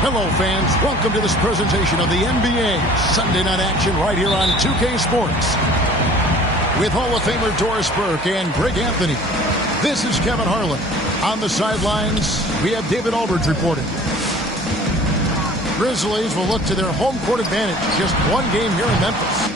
Hello, fans. Welcome to this presentation of the NBA Sunday Night Action right here on 2K Sports. With Hall of Famer Doris Burke and Greg Anthony, this is Kevin Harlan. On the sidelines, we have David Aldridge reporting. Grizzlies will look to their home court advantage. Just one game here in Memphis.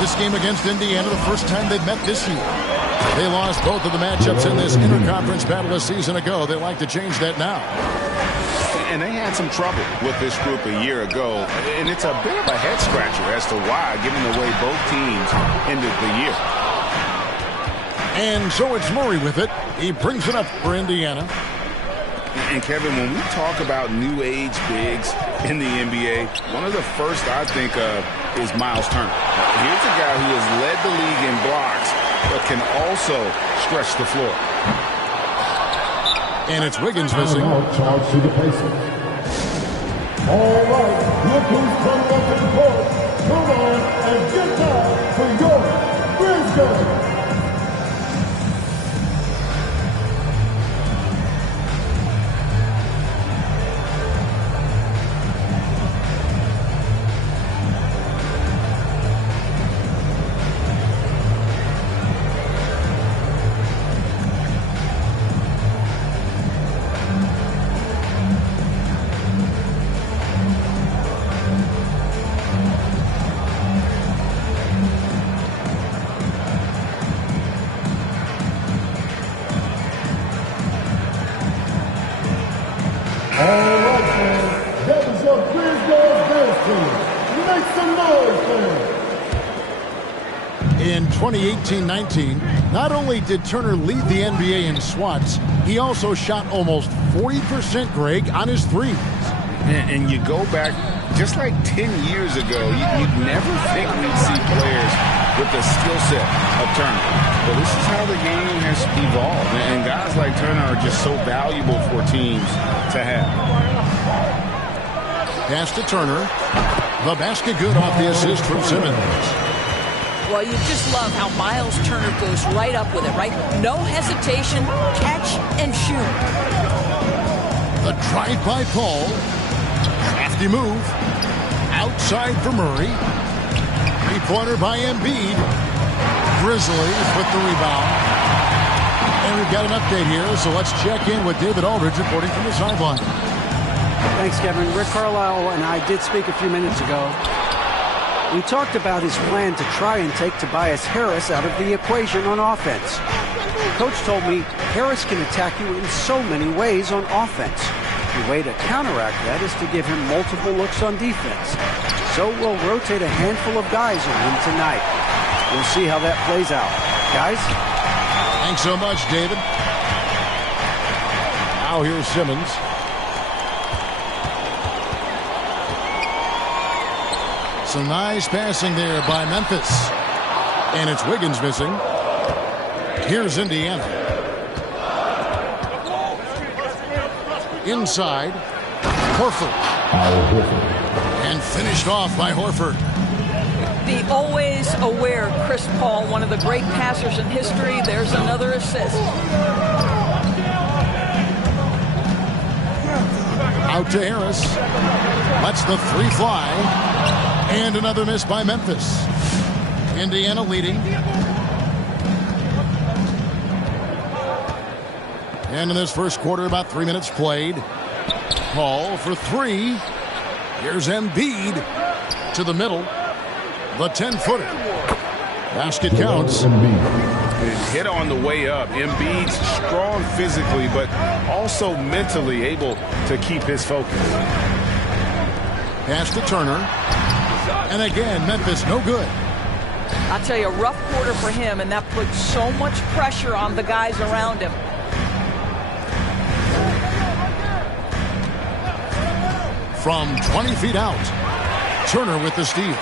This game against Indiana, the first time they've met this year. They lost both of the matchups in this interconference battle a season ago. They like to change that now. And they had some trouble with this group a year ago. And it's a bit of a head-scratcher as to why, given the way both teams ended the year. And so it's Murray with it. He brings it up for Indiana. And, Kevin, when we talk about new age bigs in the NBA, one of the first I think of is Miles Turner. Here's a guy who has led the league in blocks, but can also stretch the floor. And it's Wiggins missing. Charge to the Pacers. All right, look who's coming up to the court. Come on and get down for your Grizzlies. In 2018-19, not only did Turner lead the NBA in swats, he also shot almost 40%, Greg, on his threes. And you go back just like 10 years ago, you'd never think we'd see players with the skill set of Turner. But this is how the game has evolved. And guys like Turner are just so valuable for teams to have. Pass to Turner. The basket good off the assist from Simmons. Well, you just love how Miles Turner goes right up with it, right? No hesitation, catch and shoot. The drive by Paul. Crafty move. Outside for Murray. Three-pointer by Embiid. Grizzlies with the rebound. And we've got an update here, so let's check in with David Aldridge reporting from the sideline. Thanks, Kevin. Rick Carlisle and I did speak a few minutes ago. We talked about his plan to try and take Tobias Harris out of the equation on offense. Coach told me Harris can attack you in so many ways on offense. The way to counteract that is to give him multiple looks on defense. So we'll rotate a handful of guys on him tonight. We'll see how that plays out. guys. Thanks so much, David. Now here's Simmons. Some nice passing there by Memphis. And it's Wiggins missing. Here's Indiana. Inside, Horford. And finished off by Horford. The always aware Chris Paul, one of the great passers in history. There's another assist. Out to Harris. Lets the three fly. And another miss by Memphis. Indiana leading. And in this first quarter, about 3 minutes played. Paul for three. Here's Embiid to the middle. The 10-footer. Basket counts. Hit on the way up. Embiid's strong physically, but also mentally able to keep his focus. Pass to Turner. And again, Memphis no good. I'll tell you, a rough quarter for him, and that puts so much pressure on the guys around him. From 20 feet out, Turner with the steal.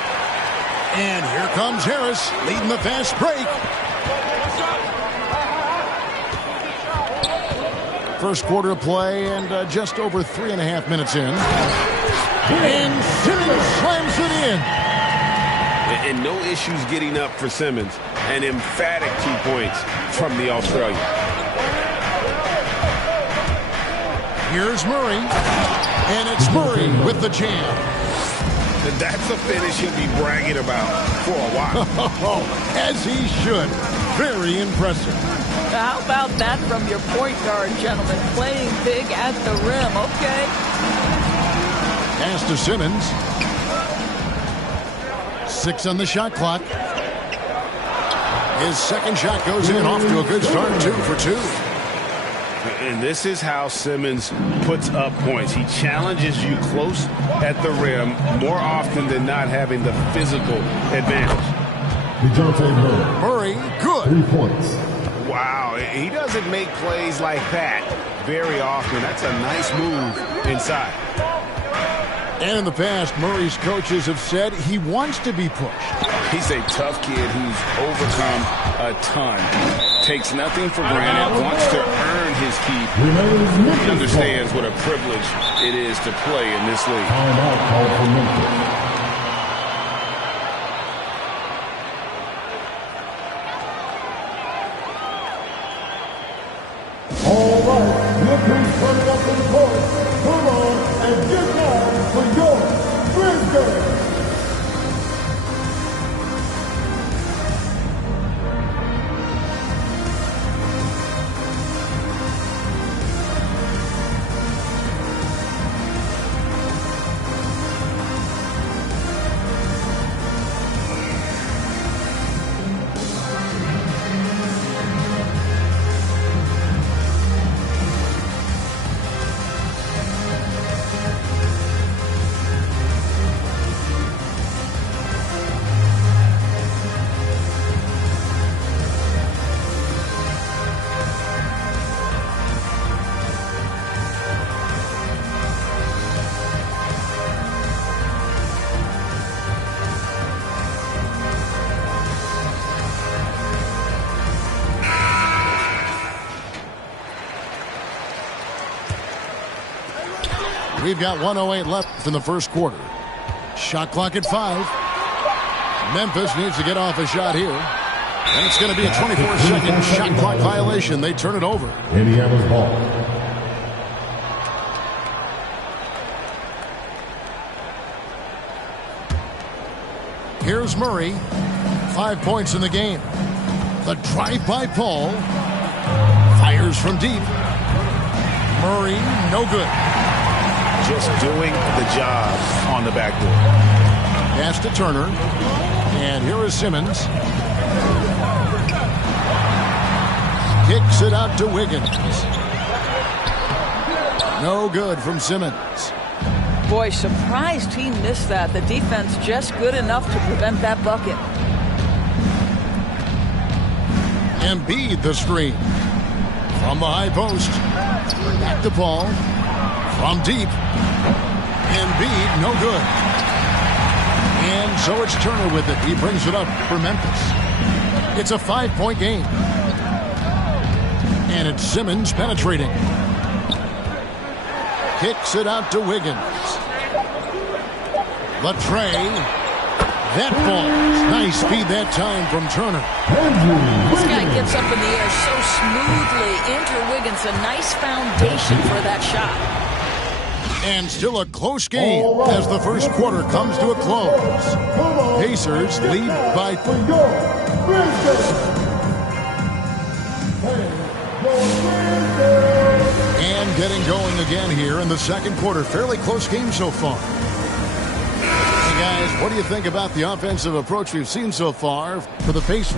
And here comes Harris, leading the fast break. First quarter of play, and just over 3.5 minutes in. And Simmons slams it in. And no issues getting up for Simmons. An emphatic 2 points from the Australian. Here's Murray. And it's Murray with the jam. That's a finish he'll be bragging about for a while. As he should. Very impressive. How about that from your point guard, gentlemen? Playing big at the rim, okay? Pass to Simmons. 6 on the shot clock. His second shot goes in, off to a good start, 2 for 2. And this is how Simmons puts up points. He challenges you close at the rim more often than not, having the physical advantage. DeJounte Murray, good. 3 points. Wow, he doesn't make plays like that very often. That's a nice move inside. And in the past, Murray's coaches have said he wants to be pushed. He's a tough kid who's overcome a ton. Takes nothing for granted, wants to earn his keep. He understands what a privilege it is to play in this league. Timeout called for Memphis. All right, look who's coming up in the court. Come on and get down for your Grizzlies. We've got 1:08 left in the first quarter. Shot clock at 5. Memphis needs to get off a shot here. And it's going to be a 24-second shot clock violation. They turn it over. Indiana's ball. Here's Murray. 5 points in the game. The drive by Paul. Fires from deep. Murray, no good. Just doing the job on the backboard. Pass to Turner. And here is Simmons. Kicks it out to Wiggins. No good from Simmons. Boy, surprised he missed that. The defense just good enough to prevent that bucket. Embiid the screen. From the high post. Back to Paul. From deep. Embiid, no good. And so it's Turner with it. He brings it up for Memphis. It's a 5-point game. And it's Simmons penetrating. Kicks it out to Wiggins. The tray. That falls. Nice speed that time from Turner. This guy gets up in the air so smoothly. Andrew Wiggins, a nice foundation for that shot. And still a close game as the first quarter comes to a close. Pacers lead by 3. And getting going again here in the second quarter. Fairly close game so far. Guys, what do you think about the offensive approach we've seen so far for the Pacers?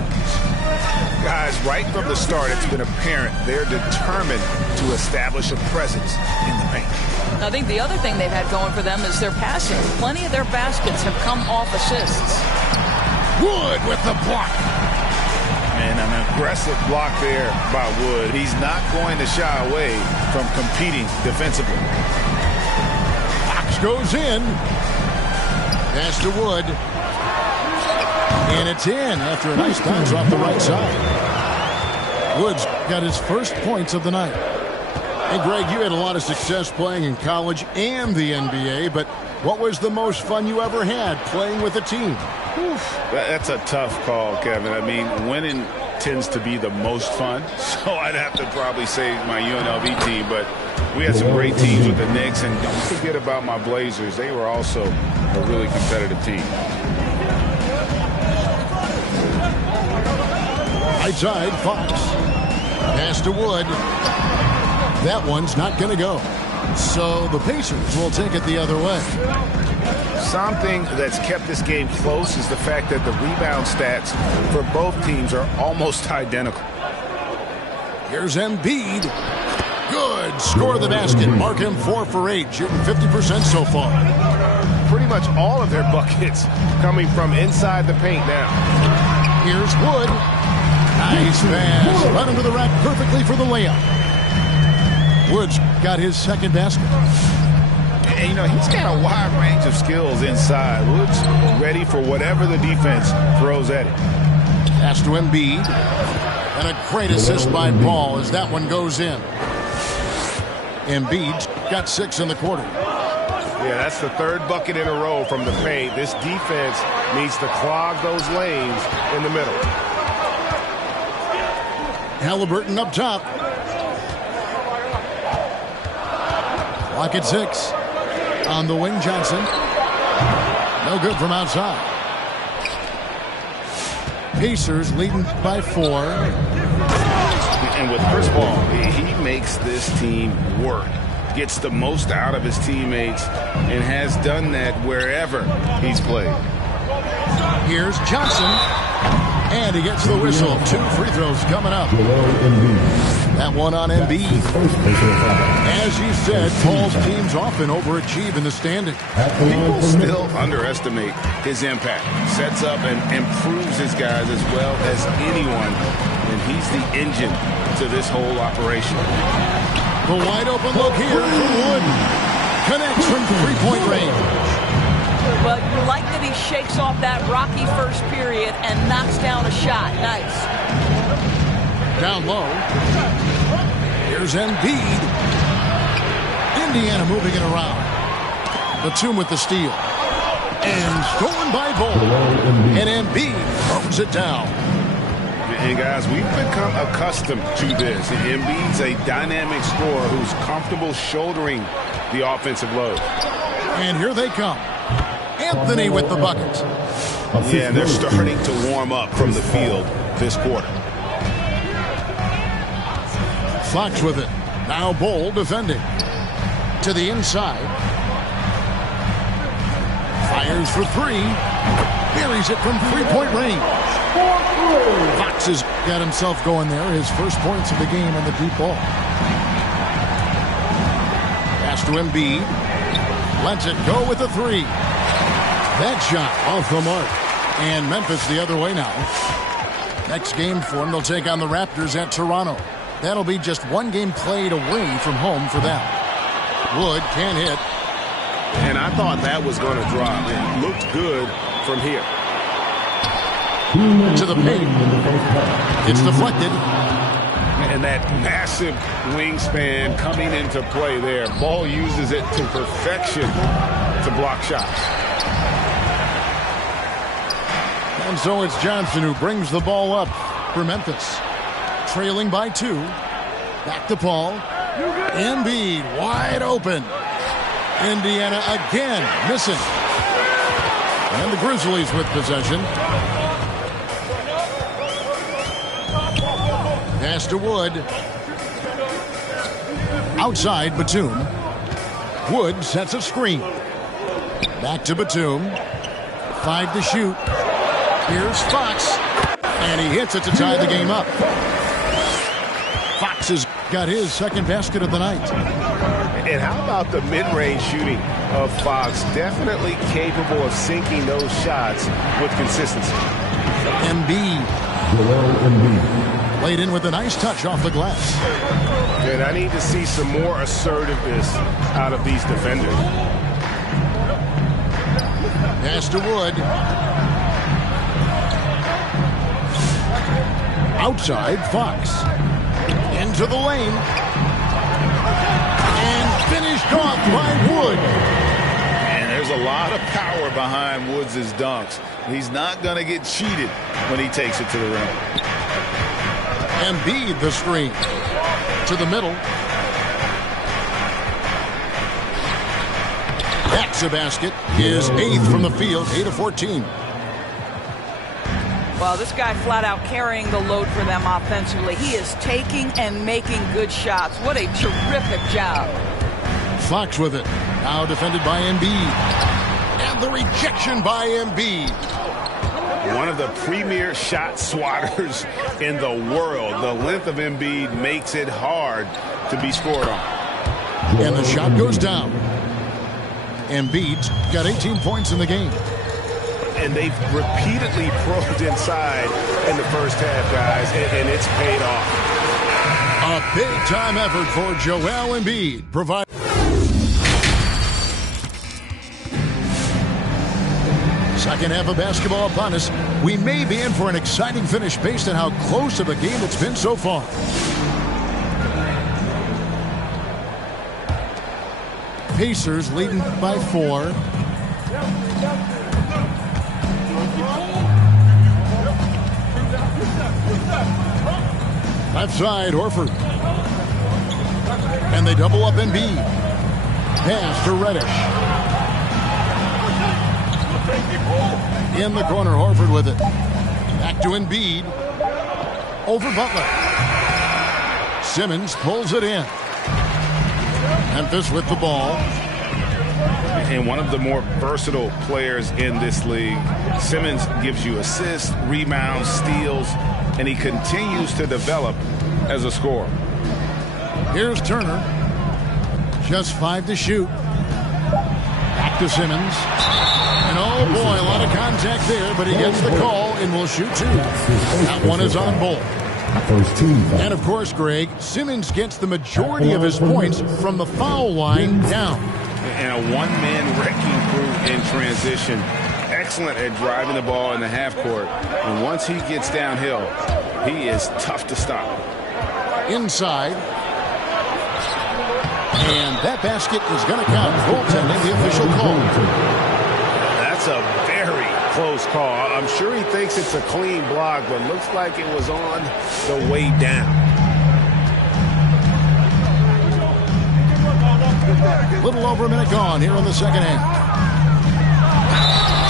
Guys, right from the start, it's been apparent they're determined to establish a presence in the paint. I think the other thing they've had going for them is their passing. Plenty of their baskets have come off assists. Wood with the block. And an aggressive block there by Wood. He's not going to shy away from competing defensively. Fox goes in. Pass to Wood. And it's in after a nice bounce off the right side. Wood's got his first points of the night. Hey, Greg, you had a lot of success playing in college and the NBA, but what was the most fun you ever had playing with a team? That's a tough call, Kevin. I mean, winning tends to be the most fun, so I'd have to probably say my UNLV team, but we had some great teams with the Knicks, and don't forget about my Blazers. They were also a really competitive team. Right side, Fox. Pass to Wood. That one's not going to go. So the Pacers will take it the other way. Something that's kept this game close is the fact that the rebound stats for both teams are almost identical. Here's Embiid. Good. Score the basket. Mark him 4 for 8. Shooting 50% so far. Pretty much all of their buckets coming from inside the paint now. Here's Wood. Nice pass. Right under the rack perfectly for the layup. Wood's got his second basket. And, you know, he's got a wide range of skills inside. Wood's ready for whatever the defense throws at him. Pass to Embiid. And a great assist by Paul as that one goes in. Embiid's got 6 in the quarter. Yeah, that's the third bucket in a row from the paint. This defense needs to clog those lanes in the middle. Halliburton up top. Clock at 6. On the wing, Johnson. No good from outside. Pacers leading by 4. And with Chris Paul, he makes this team work. Gets the most out of his teammates and has done that wherever he's played. Here's Johnson. And he gets the whistle. 2 free throws coming up. That one on Embiid. As you said, Paul's teams often overachieve in the standing. People still underestimate his impact. Sets up and improves his guys as well as anyone. And he's the engine to this whole operation. The wide open look here for Wood. Connects from 3-point range. But you like that he shakes off that rocky first period and knocks down a shot. Nice. Down low. Here's Embiid. Indiana moving it around. Batum with the steal. And stolen by Bol. And Embiid throws it down. And guys, we've become accustomed to this. Embiid's a dynamic scorer who's comfortable shouldering the offensive load. And here they come. Anthony with the bucket. Yeah, they're starting to warm up from the field this quarter. Fox with it. Now Bol defending. To the inside. Fires for 3. Buries it from 3-point range. Fox has got himself going there. His first points of the game on the deep ball. Pass to Embiid. Lets it go with a 3. That shot off the mark. And Memphis the other way now. Next game for them, they'll take on the Raptors at Toronto. That'll be just one game played away from home for them. Wood can't hit. And I thought that was going to drop. It looked good from here. To the paint. It's deflected. And that massive wingspan coming into play there. Ball uses it to perfection to block shots. And so it's Johnson who brings the ball up for Memphis. Trailing by 2. Back to Paul. Embiid wide open. Indiana again missing. And the Grizzlies with possession. Pass to Wood. Outside Batum. Wood sets a screen. Back to Batum. 5 to shoot. Here's Fox. And he hits it to tie the game up. Fox has got his second basket of the night. And how about the mid-range shooting of Fox? Definitely capable of sinking those shots with consistency. Embiid. Laid in with a nice touch off the glass. And I need to see some more assertiveness out of these defenders. Pass to Wood. Outside, Fox. Into the lane. And finished off by Wood. And there's a lot of power behind Woods' dunks. He's not going to get cheated when he takes it to the rim. Embiid the screen. To the middle. That's a basket. His 8th from the field, 8 of 14. Well, this guy flat out carrying the load for them offensively. He is taking and making good shots. What a terrific job. Fox with it. Now defended by Embiid. And the rejection by Embiid. One of the premier shot swatters in the world. The length of Embiid makes it hard to be scored on. And the shot goes down. Embiid's got 18 points in the game. And they've repeatedly probed inside in the first half, guys, and it's paid off. A big-time effort for Joel Embiid. Second half of basketball upon us. We may be in for an exciting finish based on how close of a game it's been so far. Pacers leading by 4. Left side, Horford. And they double up Embiid. Pass to Reddish. In the corner, Horford with it. Back to Embiid. Over Butler. Simmons pulls it in. Memphis with the ball. And one of the more versatile players in this league. Simmons gives you assists, rebounds, steals, and he continues to develop as a scorer. Here's Turner. Just 5 to shoot. Back to Simmons. And oh boy, a lot of contact there, but he gets the call and will shoot 2. That one is on Bull. And of course, Greg, Simmons gets the majority of his points from the foul line down. And a one-man wrecking crew in transition. Excellent at driving the ball in the half court. And once he gets downhill, he is tough to stop. Inside. And that basket is going to count. Goaltending, the official call. That's a very close call. I'm sure he thinks it's a clean block, but looks like it was on the way down. Little over a minute gone here in the second half.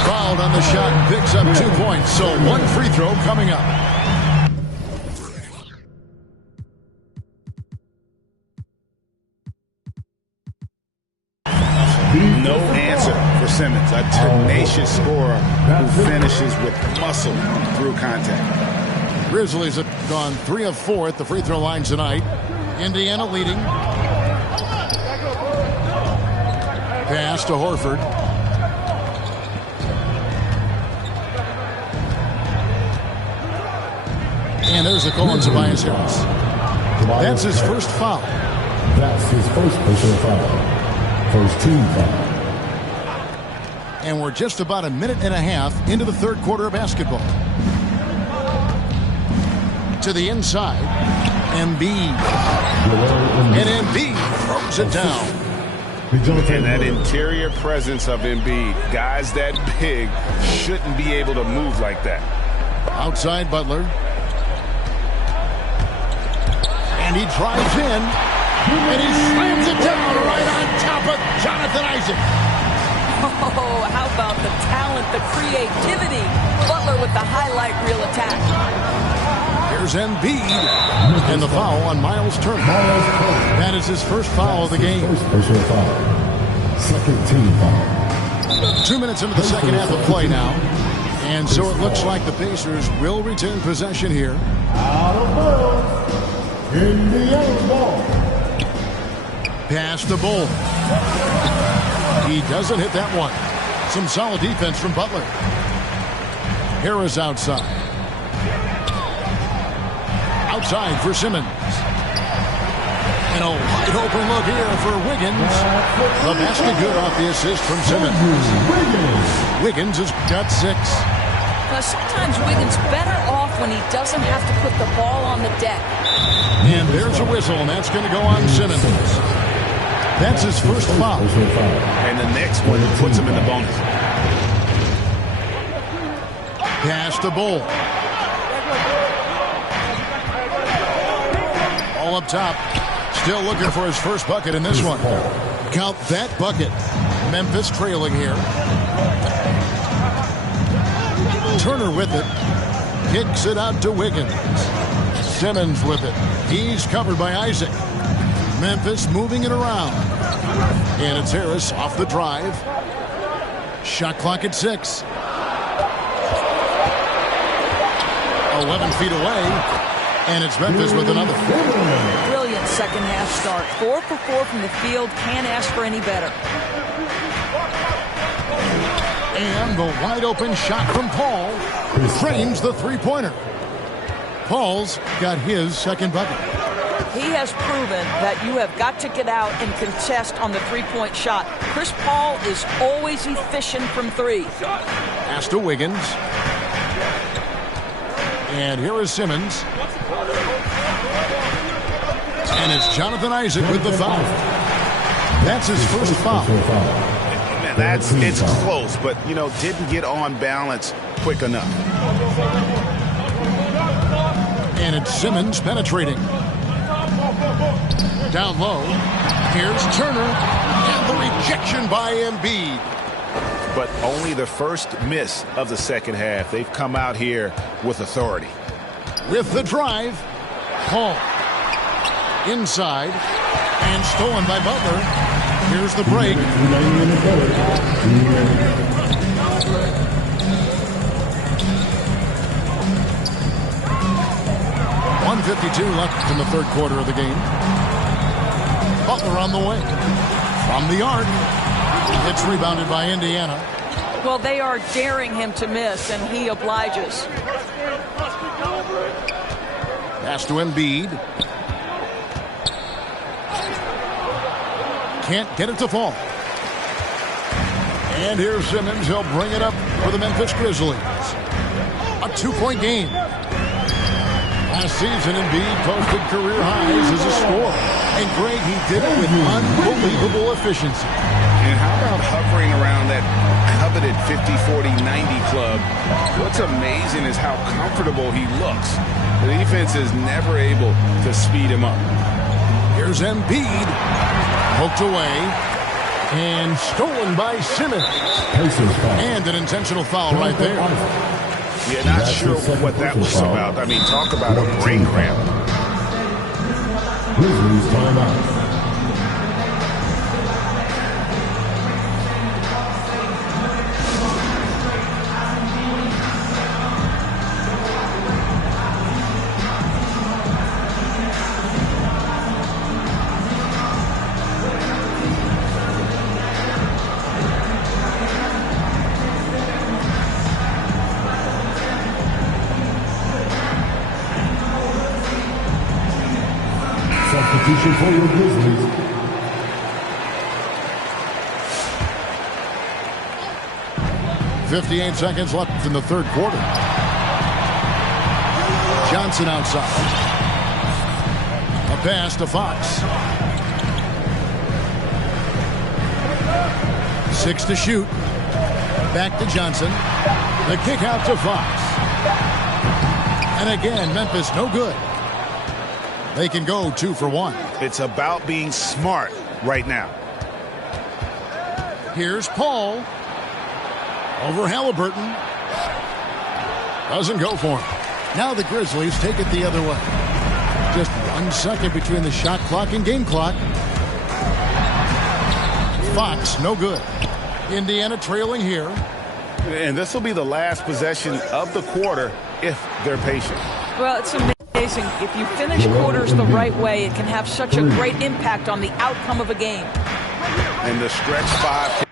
Fouled on the shot and picks up 2 points. So 1 free throw coming up. No answer for Simmons, a tenacious scorer who finishes with muscle through contact. Grizzlies have gone 3 of 4 at the free throw line tonight. Indiana leading. Pass to Horford. there's the call on Tobias Harris. That's his first foul. That's his first personal foul. First team foul. And we're just about a minute and a half into the third quarter of basketball. To the inside. Embiid. And Embiid throws it down. And that interior presence of Embiid, guys that big shouldn't be able to move like that. Outside Butler. And he drives in. And he slams it down right on top of Jonathan Isaac. Oh, how about the talent, the creativity? Butler with the highlight reel attack. Here's Embiid. And the foul on Miles Turner. That is his first foul of the game. First personal foul. Second team foul. 2 minutes into the second half of play now. And so it looks like the Pacers will retain possession here. Out of bounds. Indiana ball. Pass to Bull. He doesn't hit that one. Some solid defense from Butler. Harris outside. Outside for Simmons. And a wide open look here for Wiggins. The basket good off the assist from Simmons. Wiggins has got 6. Sometimes Wiggins better off when he doesn't have to put the ball on the deck. And there's a whistle, and that's going to go on Simmons. That's his first foul. And the next one puts him in the bonus. Pass to Bull. All up top. Still looking for his first bucket in this one. Count that bucket. Memphis trailing here. Turner with it. Kicks it out to Wiggins. Simmons with it. He's covered by Isaac. Memphis moving it around. And it's Harris off the drive. Shot clock at 6. 11 feet away. And it's Memphis with another. Brilliant second half start. 4 for 4 from the field. Can't ask for any better. And the wide open shot from Paul frames the three-pointer. Paul's got his second bucket. He has proven that you have got to get out and contest on the three-point shot. Chris Paul is always efficient from 3. Pass to Wiggins. And here is Simmons. And it's Jonathan Isaac with the foul. That's his first foul. It's close, but, didn't get on balance quick enough. And it's Simmons penetrating. Down low. Here's Turner. And the rejection by Embiid. But only the first miss of the second half. They've come out here with authority. With the drive. Paul. Inside. And stolen by Butler. Here's the break. 1:52 left in the third quarter of the game. Butler on the way. From the arc. It's rebounded by Indiana. Well, they are daring him to miss, and he obliges. Pass to Embiid. Can't get it to fall. And here's Simmons. He'll bring it up for the Memphis Grizzlies. A 2-point game. Last season, Embiid posted career highs as a scorer. And Greg, he did it with unbelievable efficiency. And how about hovering around that coveted 50-40-90 club? What's amazing is how comfortable he looks. The defense is never able to speed him up. Here's Embiid. Poked away. And stolen by Simmons. And an intentional foul right there. Yeah, not sure what that was about. I mean, talk about a brain cramp. Grizzlies timeout. substitution for your Grizzlies. .58 seconds left in the third quarter. Johnson outside. A pass to Fox. 6 to shoot. Back to Johnson. The kick out to Fox. And again, Memphis no good. They can go 2 for 1. It's about being smart right now. Here's Paul. Over Halliburton. Doesn't go for him. Now the Grizzlies take it the other way. Just 1 second between the shot clock and game clock. Fox, no good. Indiana trailing here. And this will be the last possession of the quarter if they're patient. Well, it's amazing. If you finish quarters the right way, it can have such a great impact on the outcome of a game. And the stretch 5.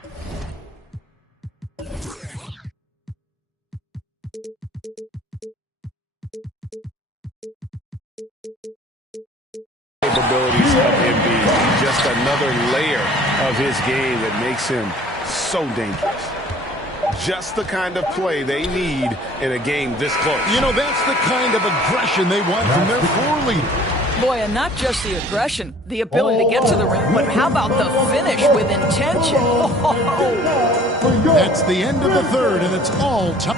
Capabilities of Embiid. Just another layer of his game that makes him so dangerous. Just the kind of play they need in a game this close. You know, that's the kind of aggression they want from their floor leader. Boy, and not just the aggression, the ability to get to the rim, but how about the finish with intention? Oh. That's the end of the third, and it's all time.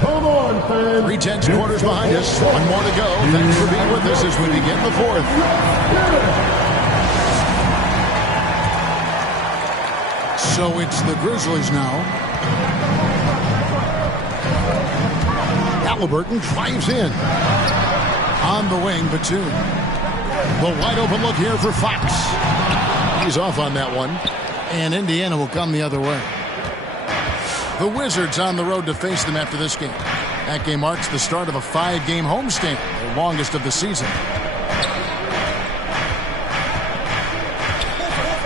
Come on, fans. 3/10 quarters behind us. 1 more to go. Thanks for being with us as we begin the fourth. So it's the Grizzlies now. Halliburton drives in. On the wing, Batum. The wide open look here for Fox. He's off on that one. And Indiana will come the other way. The Wizards on the road to face them after this game. That game marks the start of a 5-game homestand, the longest of the season.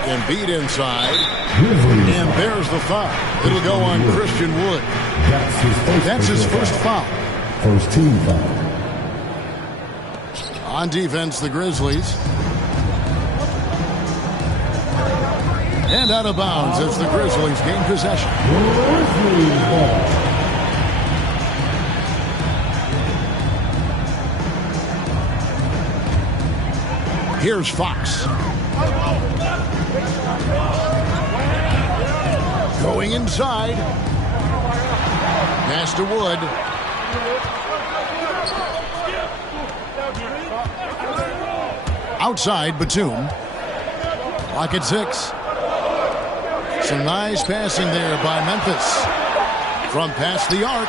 Embiid inside. And there's the foul. It'll go on Christian Wood. That's his first foul. First team foul. On defense, the Grizzlies. And out of bounds as the Grizzlies gain possession. Grizzlies ball. Here's Fox. Going inside. Pass to Wood. Outside, Batum. Clock at 6. Some nice passing there by Memphis. From past the arc.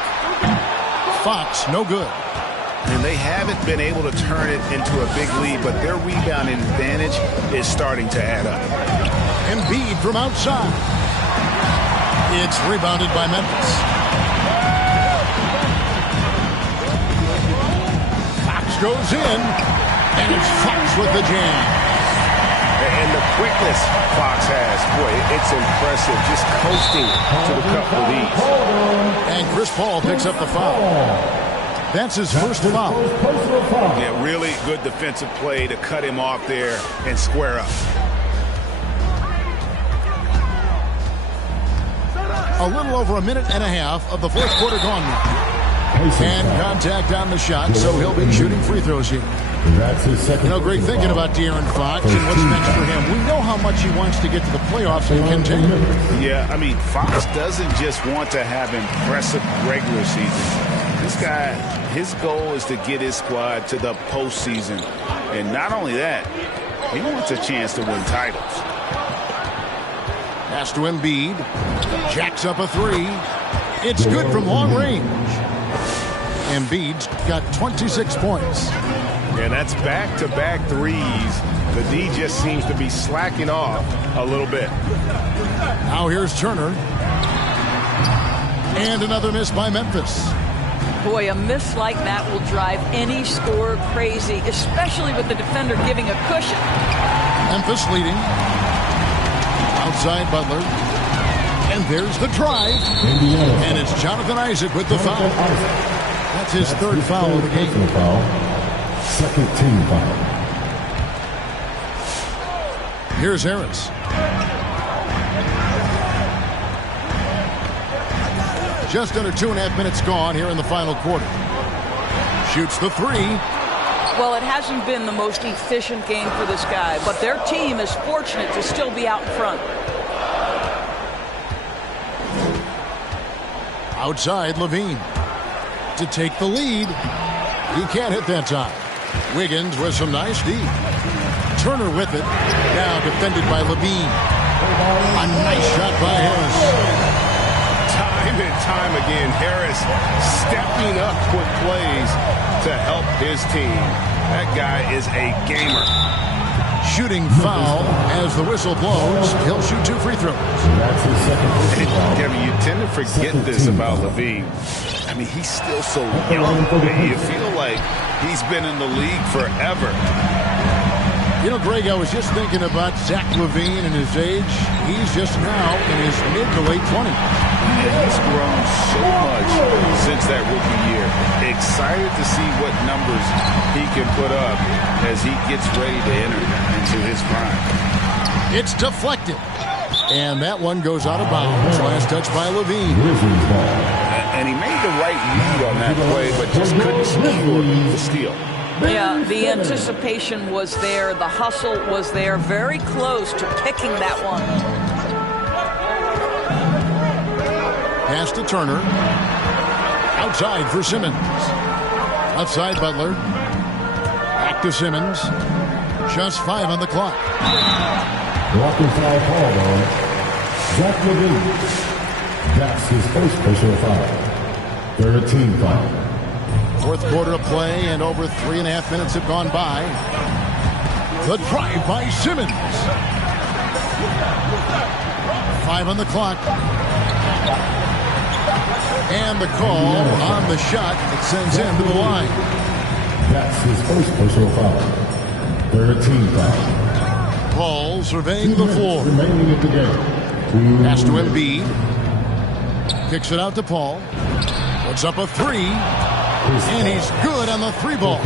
Fox, no good. And they haven't been able to turn it into a big lead, but their rebounding advantage is starting to add up. Embiid from outside. It's rebounded by Memphis. Fox goes in, and it's Fox with the jam. And the quickness Fox has, boy, it's impressive. Just coasting to the cup with ease. And Chris Paul picks up the foul. That's his first foul. Yeah, really good defensive play to cut him off there and square up. A little over a minute and a half of the fourth quarter gone now. And contact on the shot, so he'll be shooting free throws here. That's his second. You know, great thinking about De'Aaron Fox and what's next for him. We know how much he wants to get to the playoffs and continue. Yeah, I mean, Fox doesn't just want to have impressive regular season. This guy, his goal is to get his squad to the postseason. And not only that, he wants a chance to win titles. Pass to Embiid. Jacks up a 3. It's good from long range. Embiid's got 26 points. And that's back-to-back threes. The D just seems to be slacking off a little bit. Now here's Turner. And another miss by Memphis. Boy, a miss like that will drive any scorer crazy, especially with the defender giving a cushion. Memphis leading. Outside Butler. And there's the drive. Indiana. And it's Jonathan Isaac with the foul. That's his third foul of the game. Foul. Second team foul. Here's Harris. Just under 2.5 minutes gone here in the final quarter. Shoots the three. Well, it hasn't been the most efficient game for this guy, but their team is fortunate to still be out in front. Outside, Levine to take the lead. He can't hit that time. Wiggins with some nice D. Turner with it. Now defended by Levine. A nice shot by Harris. Time and time again, Harris stepping up with plays to help his team. That guy is a gamer. Shooting foul as the whistle blows. He'll shoot 2 free throws. That's his second personal foul. Kevin, you tend to forget this about Levine. I mean, he's still so young. You feel like he's been in the league forever. You know, Greg, I was just thinking about Zach LaVine and his age. He's just now in his mid to late 20s. And he's grown so much since that rookie year. Excited to see what numbers he can put up as he gets ready to enter into his prime. It's deflected. And that one goes out of bounds. Last touch by LaVine. And he made the right read on that play, but just couldn't secure the steal. Yeah, the anticipation was there. The hustle was there. Very close to picking that one. Pass to Turner. Outside for Simmons. Outside Butler. Back to Simmons. Just 5 on the clock. Walking foul called on Zach LaVine. That's his first personal foul. Third team foul. Fourth quarter of play, and over 3.5 minutes have gone by. The drive by Simmons. 5 on the clock. And the call on the shot that sends him to the line. That's his first personal foul. Third team foul. Paul surveying the floor. Remaining at the game. Pass to Embiid. Kicks it out to Paul. Puts up a three. And he's good on the 3-ball.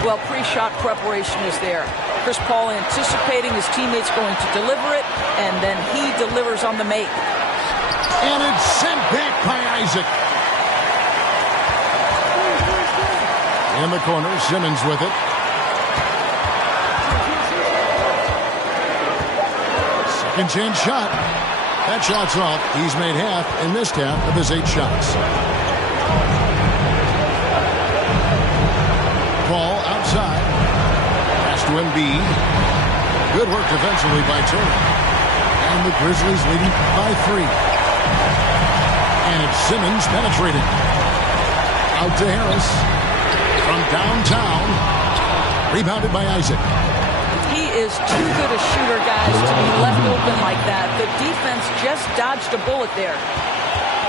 Well, pre-shot preparation is there. Chris Paul anticipating his teammates going to deliver it, and then he delivers on the make. And it's sent back by Isaac. In the corner, Simmons with it. Second chance shot. That shot's off. He's made half and missed half of his 8 shots. Paul outside. Pass to Embiid. Good work defensively by Turner. And the Grizzlies leading by 3. And it's Simmons penetrating. Out to Harris. From downtown. Rebounded by Isaac. He is too good a shooter, guys, to be left open like that. The defense just dodged a bullet there.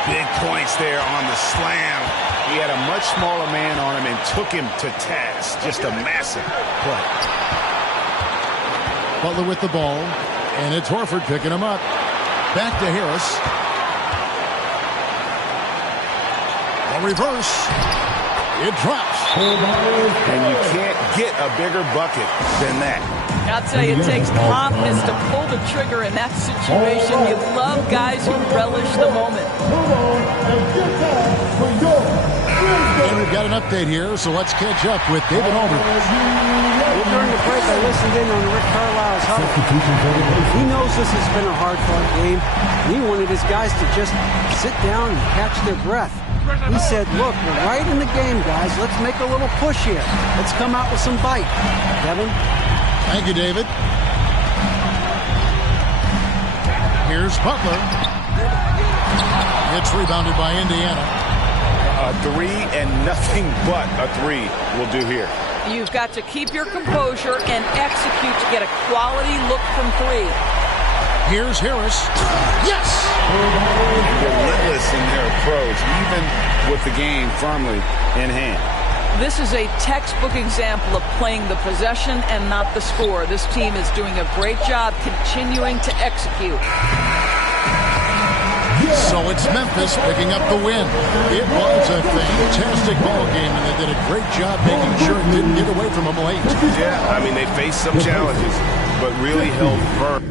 Big points there on the slam. He had a much smaller man on him and took him to task. Just a massive play. Butler with the ball. And it's Horford picking him up. Back to Harris. A reverse. It drops. And you can't get a bigger bucket than that. I'll tell you, it takes confidence to pull the trigger in that situation. You love guys who relish the moment. And we've got an update here, so let's catch up with David Aldridge. Well, during the break, I listened in on Rick Carlisle's huddle. He knows this has been a hard-fought game, and he wanted his guys to just sit down and catch their breath. He said, look, we're right in the game, guys. Let's make a little push here. Let's come out with some bite. Kevin? Thank you, David. Here's Butler. It's rebounded by Indiana. A 3 and nothing but a 3 will do here. You've got to keep your composure and execute to get a quality look from 3. Here's Harris. Yes! Relentless in their approach, even with the game firmly in hand. This is a textbook example of playing the possession and not the score. This team is doing a great job continuing to execute. So it's Memphis picking up the win. It was a fantastic ball game, and they did a great job making sure it didn't get away from them late. Yeah, I mean, they faced some challenges, but really held firm.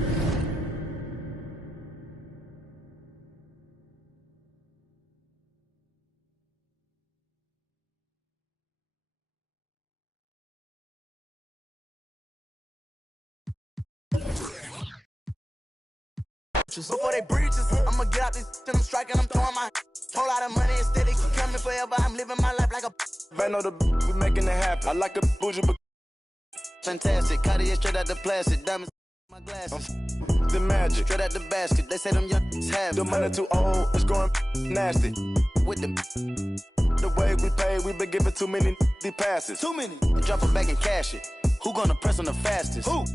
Before they breaches, I'ma get out this and I'm striking, I'm throwing my whole lot of money instead. It keep coming forever. I'm living my life like a I know we making it happen. I like a bougie, but fantastic. Cartier straight out the plastic, diamonds my glasses. the magic. Straight out the basket. They say them young have The money too old, it's going nasty. with them The way we pay, we been giving too many the passes. too many. You drop it back and cash it. Who gonna press on the fastest? Who?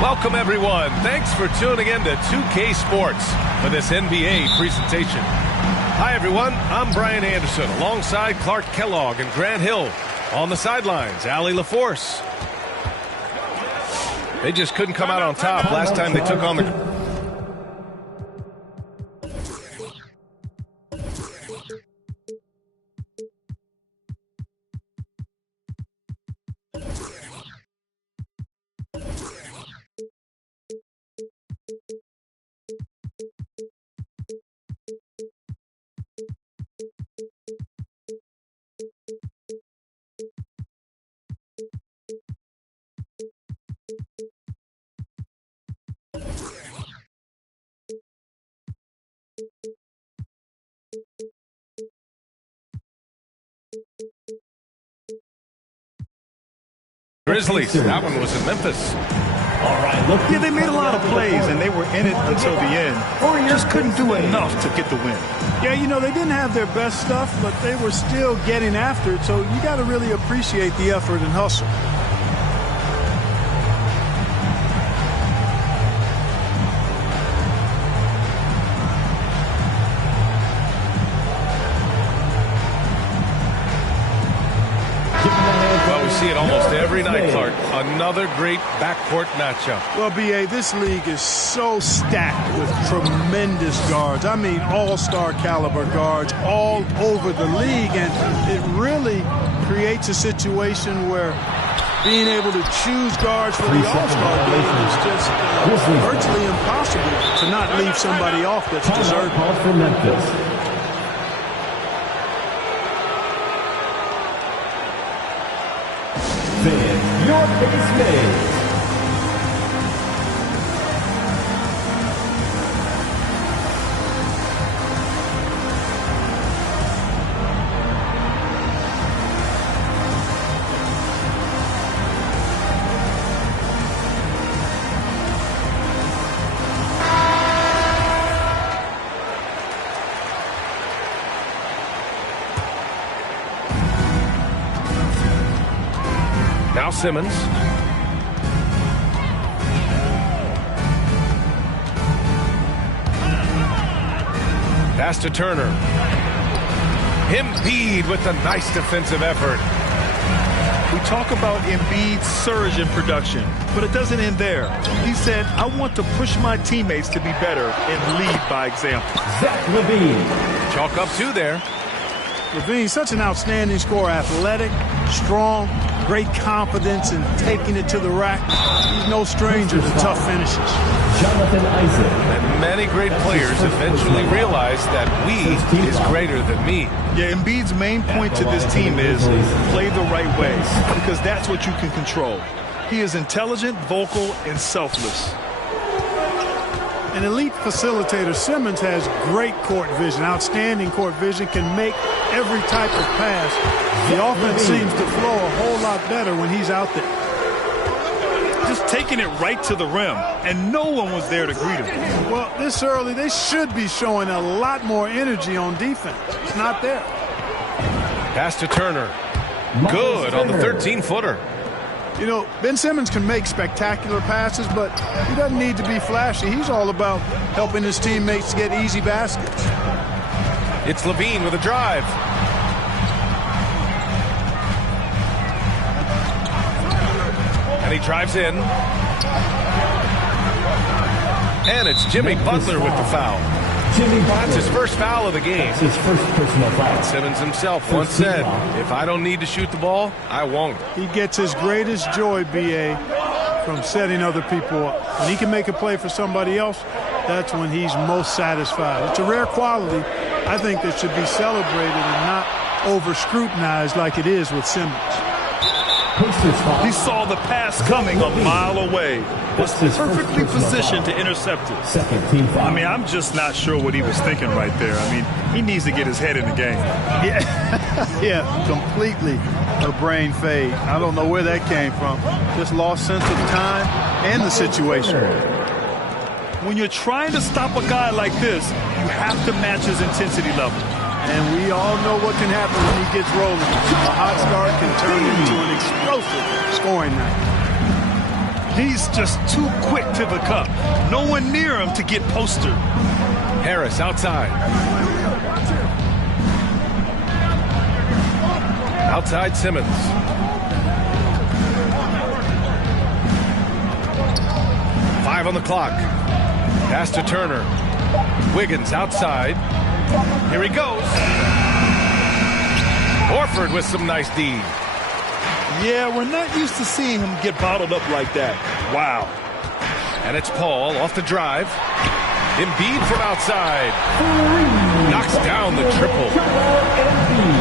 Welcome, everyone. Thanks for tuning in to 2K Sports for this NBA presentation. Hi, everyone. I'm Brian Anderson alongside Clark Kellogg and Grant Hill. On the sidelines, Allie LaForce. They just couldn't come out on top last time they took on the... Grizzlies. That one was in Memphis. Yeah, they made a lot of plays, and they were in it until the end. Just couldn't do enough to get the win. Yeah, you know, they didn't have their best stuff, but they were still getting after it, so you got to really appreciate the effort and hustle. Well, we see it almost every night, Clark. Another great backcourt matchup. Well, B.A., this league is so stacked with tremendous guards. I mean, all-star caliber guards all over the league, and it really creates a situation where being able to choose guards for the all-star game is just virtually impossible to not leave somebody off that's deserving. For Memphis. Your base made. Now Simmons. Pass to Turner. Embiid with a nice defensive effort. We talk about Embiid's surge in production, but it doesn't end there. He said, I want to push my teammates to be better and lead by example. Zach LaVine. Chalk up two there. LaVine, such an outstanding scorer, athletic, strong, great confidence in taking it to the rack. He's no stranger to tough finishes. Jonathan Isaac. And many great players eventually realize that we is greater than me. Yeah, Embiid's main point to this team is play the right way, because that's what you can control. He is intelligent, vocal, and selfless. An elite facilitator, Simmons has great court vision, outstanding court vision, can make every type of pass. The offense seems to flow a whole lot better when he's out there. Just taking it right to the rim, and no one was there to greet him. Well, this early, they should be showing a lot more energy on defense. It's not there. Pass to Turner. Good on the 13-footer. You know, Ben Simmons can make spectacular passes, but he doesn't need to be flashy. He's all about helping his teammates get easy baskets. It's LaVine with a drive. And he drives in. And it's Jimmy Butler with the foul. That's his first foul of the game. That's his first personal foul. Simmons himself once said, if I don't need to shoot the ball, I won't. He gets his greatest joy, B.A., from setting other people up. When he can make a play for somebody else, that's when he's most satisfied. It's a rare quality, I think, that should be celebrated and not over-scrutinized like it is with Simmons. He saw the pass coming a mile away. Was perfectly positioned to intercept it. Second team foul. I mean, I'm just not sure what he was thinking right there. I mean, he needs to get his head in the game. Yeah, completely a brain fade. I don't know where that came from. Just lost sense of time and the situation. When you're trying to stop a guy like this, you have to match his intensity level. And we all know what can happen when he gets rolling. A hot start can turn into an explosive scoring night. He's just too quick to the cup. No one near him to get postered. Harris outside. Outside Simmons. Five on the clock. Pass to Turner. Wiggins outside. Here he goes. Horford with some nice D. Yeah, we're not used to seeing him get bottled up like that. Wow. And it's Paul off the drive. Embiid from outside. Knocks down the triple.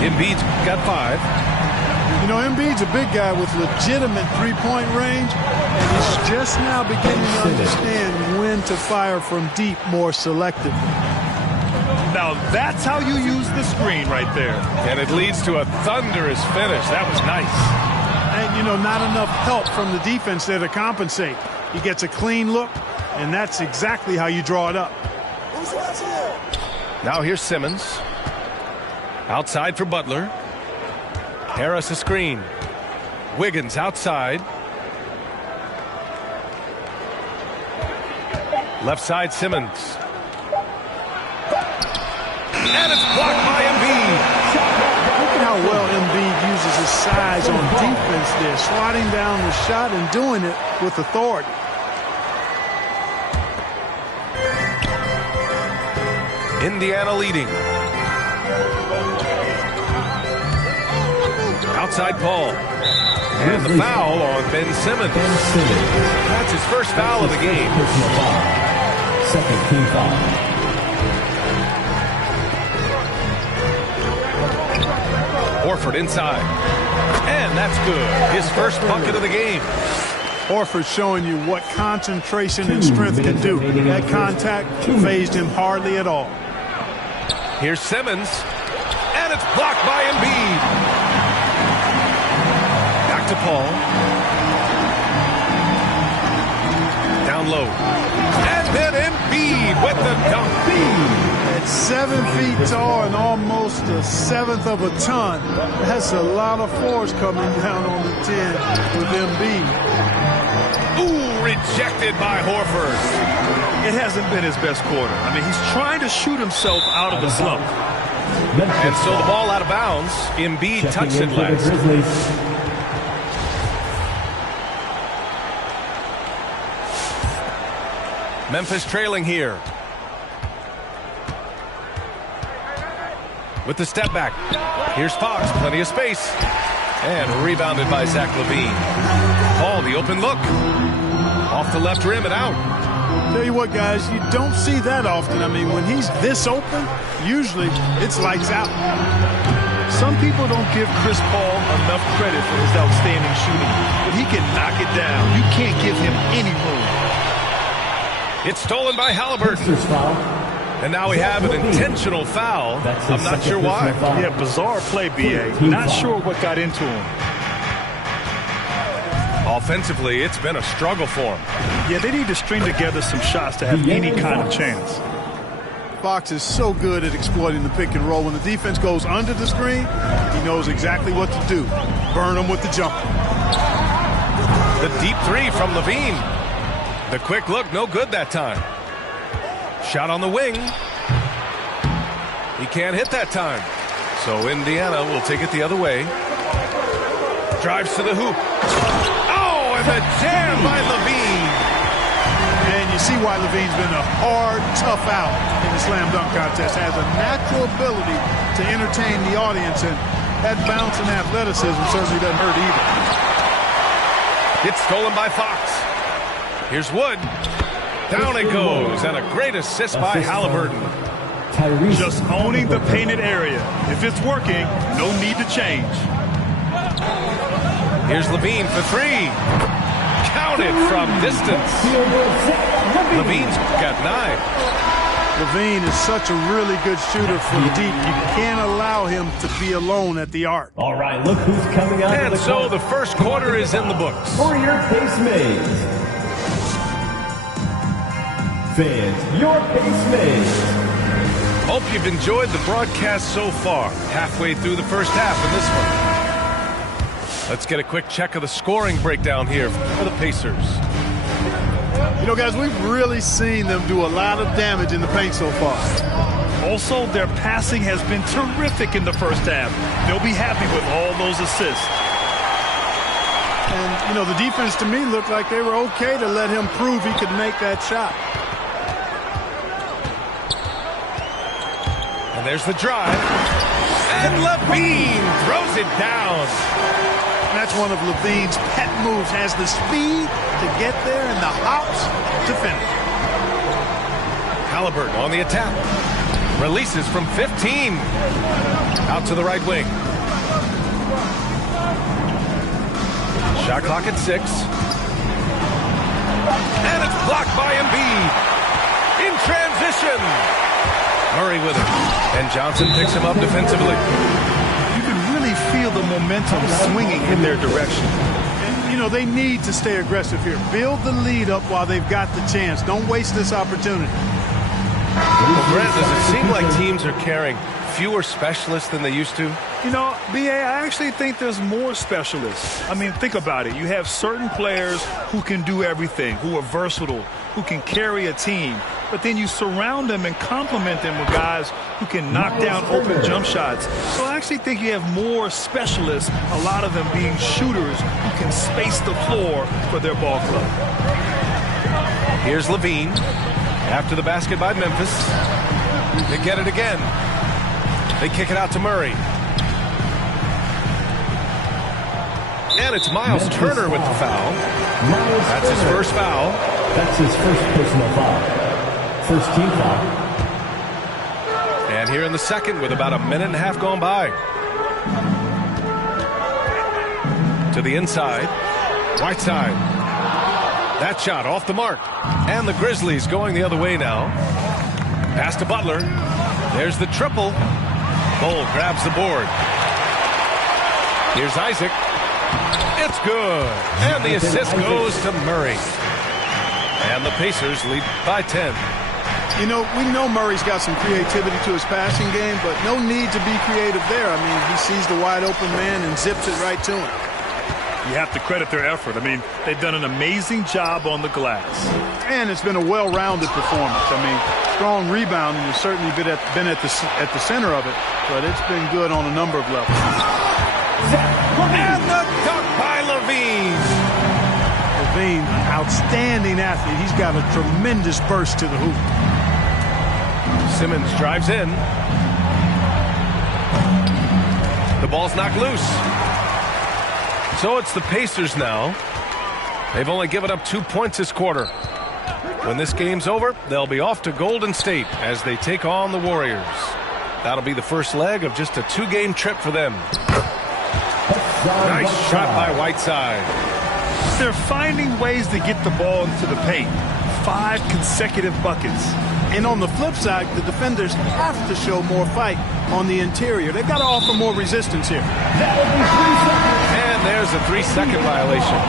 Embiid's got 5. You know, Embiid's a big guy with legitimate three-point range, and he's just now beginning to understand when to fire from deep more selectively. Now that's how you use the screen right there. And it leads to a thunderous finish. That was nice. And, you know, not enough help from the defense there to compensate. He gets a clean look, and that's exactly how you draw it up. Now here's Simmons. Outside for Butler. Harris a screen. Wiggins outside. Left side Simmons. And it's blocked by Embiid. Look at how well Embiid uses his size on defense there, sliding down the shot and doing it with authority. Indiana leading. Outside Paul. And the foul on Ben Simmons. That's his first foul of the game. Second team foul. Horford inside. And that's good. His first bucket of the game. Horford showing you what concentration and strength can do. That contact phased him hardly at all. Here's Simmons. And it's blocked by Embiid. Back to Paul. Down low. And then Embiid with the dunk. At 7 feet tall and almost a seventh of a ton, that's a lot of force coming down on the 10 with Embiid. Ooh, rejected by Horford. It hasn't been his best quarter. I mean, he's trying to shoot himself out of the slump. And so the ball out of bounds. Embiid touched it last. Memphis trailing here. with the step back. Here's Fox, plenty of space. And rebounded by Zach LaVine. Paul, the open look. Off the left rim and out. Tell you what, guys, you don't see that often. I mean, when he's this open, usually it's lights out. Some people don't give Chris Paul enough credit for his outstanding shooting, but he can knock it down. You can't give him any room. It's stolen by Halliburton. And now we have an intentional foul. I'm not sure why. Yeah, bizarre play, B.A. Not sure what got into him. Offensively, it's been a struggle for him. Yeah, they need to string together some shots to have any kind of chance. Fox is so good at exploiting the pick and roll. When the defense goes under the screen, he knows exactly what to do. Burn them with the jumper. The deep three from LaVine. The quick look, no good that time. Shot on the wing. He can't hit that time. So Indiana will take it the other way. Drives to the hoop. Oh, and the jam by LaVine. And you see why LaVine's been a hard, tough out in the slam dunk contest. Has a natural ability to entertain the audience, and that bounce and athleticism certainly doesn't hurt either. It's stolen by Fox. Here's Wood. Down it goes, and a great assist by Halliburton. Just owning the painted area. If it's working, no need to change. Here's LaVine for three. Counted from distance. LaVine's got 9. LaVine is such a really good shooter from deep. You can't allow him to be alone at the arc. All right, look who's coming out. And so the first quarter is in the books. For your Pace Mates. Fans, your Pace Mates. Hope you've enjoyed the broadcast so far. Halfway through the first half in this one. Let's get a quick check of the scoring breakdown here for the Pacers. You know, guys, we've really seen them do a lot of damage in the paint so far. Also, their passing has been terrific in the first half. They'll be happy with all those assists. And, you know, the defense to me looked like they were okay to let him prove he could make that shot. And there's the drive. And LaVine throws it down. That's one of LaVine's pet moves. Has the speed to get there and the hops to finish. Halliburton on the attack. Releases from 15. Out to the right wing. Shot clock at 6. And it's blocked by Embiid. In transition. Murray with it. And Johnson picks him up defensively. You can really feel the momentum swinging in their direction. And, you know, they need to stay aggressive here. Build the lead up while they've got the chance. Don't waste this opportunity. Well, Brent, does it seem like teams are carrying fewer specialists than they used to? You know, B.A., I actually think there's more specialists. I mean, think about it. You have certain players who can do everything, who are versatile, who can carry a team. But then you surround them and complement them with guys who can knock down open jump shots. So I actually think you have more specialists, a lot of them being shooters who can space the floor for their ball club. Here's LaVine. After the basket by Memphis. They get it again. They kick it out to Murray. And it's Miles Turner with the foul. That's his first foul. That's his first personal foul. First team foul. And here in the second with about a minute and a half gone by. To the inside. Whiteside. That shot off the mark. And the Grizzlies going the other way now. Pass to Butler. There's the triple. Cole grabs the board. Here's Isaac. It's good. And the assist goes to Murray. And the Pacers lead by 10. You know, we know Murray's got some creativity to his passing game, but no need to be creative there. I mean, he sees the wide open man and zips it right to him. You have to credit their effort. I mean, they've done an amazing job on the glass. And it's been a well-rounded performance. I mean, strong rebounding has certainly been at the center of it, but it's been good on a number of levels. And the dunk by LaVine. LaVine, outstanding athlete. He's got a tremendous burst to the hoop. Simmons drives in. The ball's knocked loose. So it's the Pacers now. They've only given up 2 points this quarter. When this game's over, they'll be off to Golden State as they take on the Warriors. That'll be the first leg of just a 2-game trip for them. Nice shot by Whiteside. They're finding ways to get the ball into the paint. 5 consecutive buckets. And on the flip side, the defenders have to show more fight on the interior. They've got to offer more resistance here. And there's a 3-second violation.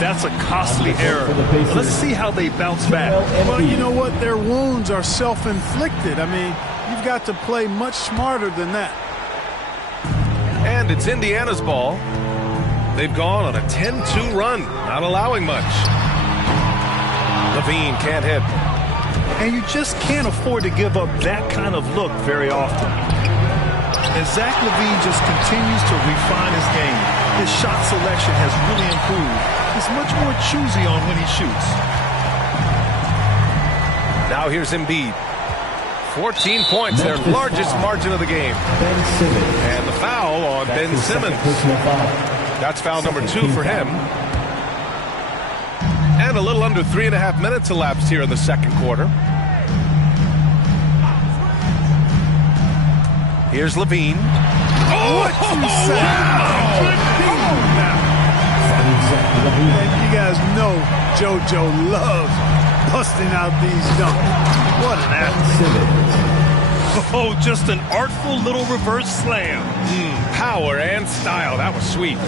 That's a costly error. Let's see how they bounce back. Well, you know what? Their wounds are self-inflicted. I mean, you've got to play much smarter than that. And it's Indiana's ball. They've gone on a 10-2 run, not allowing much. LaVine can't hit. And you just can't afford to give up that kind of look very often. And Zach LaVine just continues to refine his game. His shot selection has really improved. He's much more choosy on when he shoots. Now here's Embiid. 14 points, their largest margin of the game. And the foul on Ben Simmons. That's foul number 2 for him. And a little under 3.5 minutes elapsed here in the second quarter. Here's LaVine. Oh, what you say? You guys know JoJo loves busting out these dunks. What an athlete. Oh, just an artful little reverse slam. Power and style. That was sweet.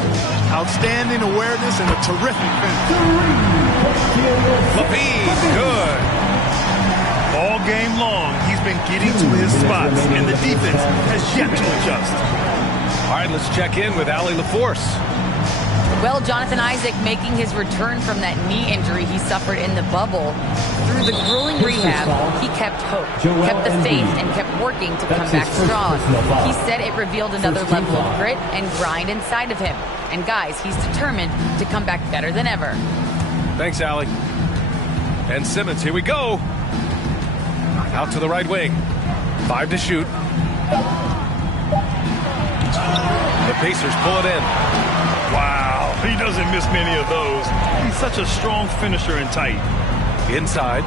Outstanding awareness and a terrific finish. LaVine, good. All game long, he's been getting to his spots, and the defense has yet to adjust. All right, let's check in with Allie LaForce. Well, Jonathan Isaac making his return from that knee injury he suffered in the bubble. Through the grueling rehab, he kept hope, kept the faith, and kept working to come back strong. He said it revealed another level of grit and grind inside of him. And guys, he's determined to come back better than ever. Thanks, Allie. And Simmons, here we go. Out to the right wing. 5 to shoot. The Pacers pull it in. Wow, he doesn't miss many of those. He's such a strong finisher and tight. Inside.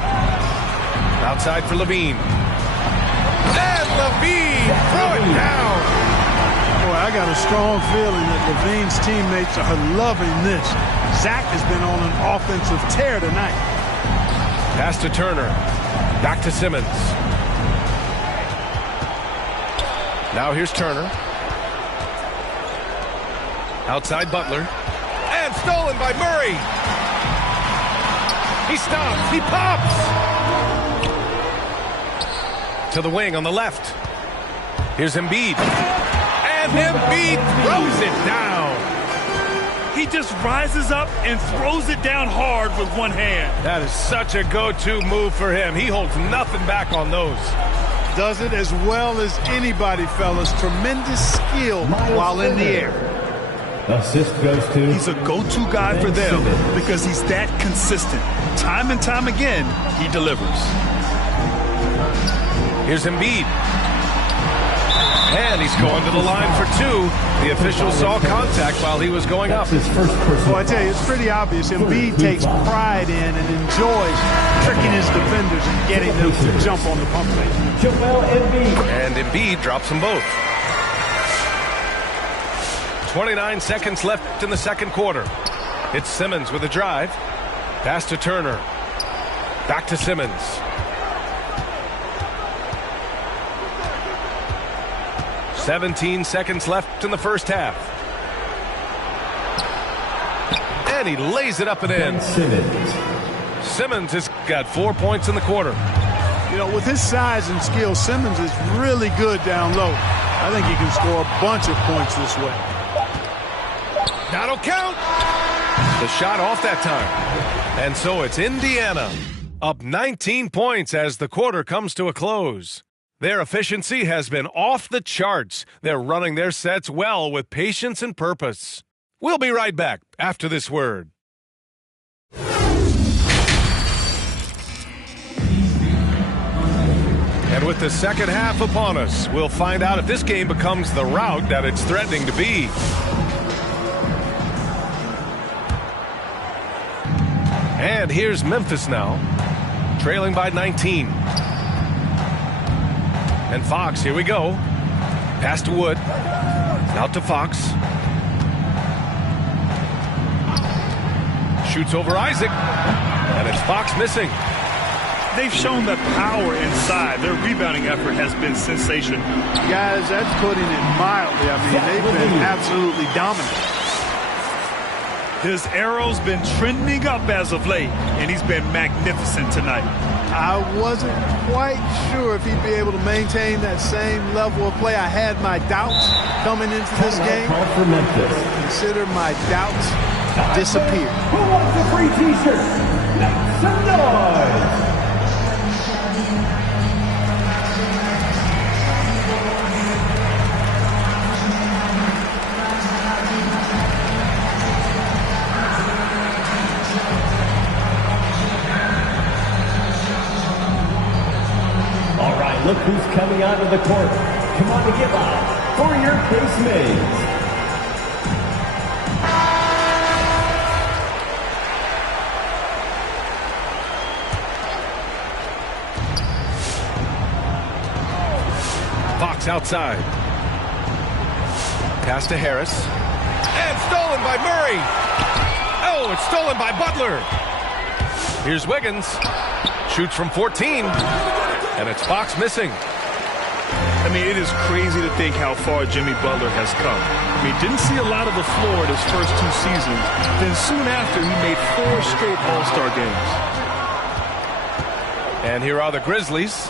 Outside for LaVine. And LaVine, throw it down. Boy, I got a strong feeling that LaVine's teammates are loving this. Zach has been on an offensive tear tonight. Pass to Turner. Back to Simmons. Now here's Turner. Outside Butler. And stolen by Murray. He stops. He pops. To the wing on the left. Here's Embiid. And Embiid throws it down. He just rises up and throws it down hard with one hand. That is such a go-to move for him. He holds nothing back on those. Does it as well as anybody, fellas. Tremendous skill while in the air. Assist goes to... He's a go-to guy for them because he's that consistent. Time and time again, he delivers. Here's Embiid. And he's going to the line for 2. The official saw contact while he was going up. Well, I tell you, it's pretty obvious. Embiid takes pride in and enjoys tricking his defenders and getting them to jump on the pump fake. And Embiid drops them both. 29 seconds left in the second quarter. It's Simmons with a drive. Pass to Turner. Back to Simmons. "17 seconds left in the first half. And he lays it up and in. Simmons has got 4 points in the quarter. You know, with his size and skill, Simmons is really good down low. I think he can score a bunch of points this way. That'll count. The shot off that time. And so it's Indiana up 19 points as the quarter comes to a close. Their efficiency has been off the charts. They're running their sets well with patience and purpose. We'll be right back after this word. And with the second half upon us, we'll find out if this game becomes the rout that it's threatening to be. And here's Memphis now, trailing by 19. And Fox, here we go. Pass to Wood. Out to Fox. Shoots over Isaac. And it's Fox missing. They've shown that power inside. Their rebounding effort has been sensational. Guys, that's putting it mildly. I mean, they've been absolutely dominant. His arrow's been trending up as of late, and he's been magnificent tonight. I wasn't quite sure if he'd be able to maintain that same level of play. I had my doubts coming into this game. Consider my doubts disappear. Who wants a free t-shirt? Make some noise! All right, look who's coming onto the court. Come on to get live for your case made. Fox outside. Pass to Harris. And stolen by Murray. Oh, it's stolen by Butler. Here's Wiggins. Shoots from 14. And it's Fox missing. I mean, it is crazy to think how far Jimmy Butler has come. I mean, didn't see a lot of the floor in his first 2 seasons. Then soon after, he made 4 straight All-Star games. And here are the Grizzlies.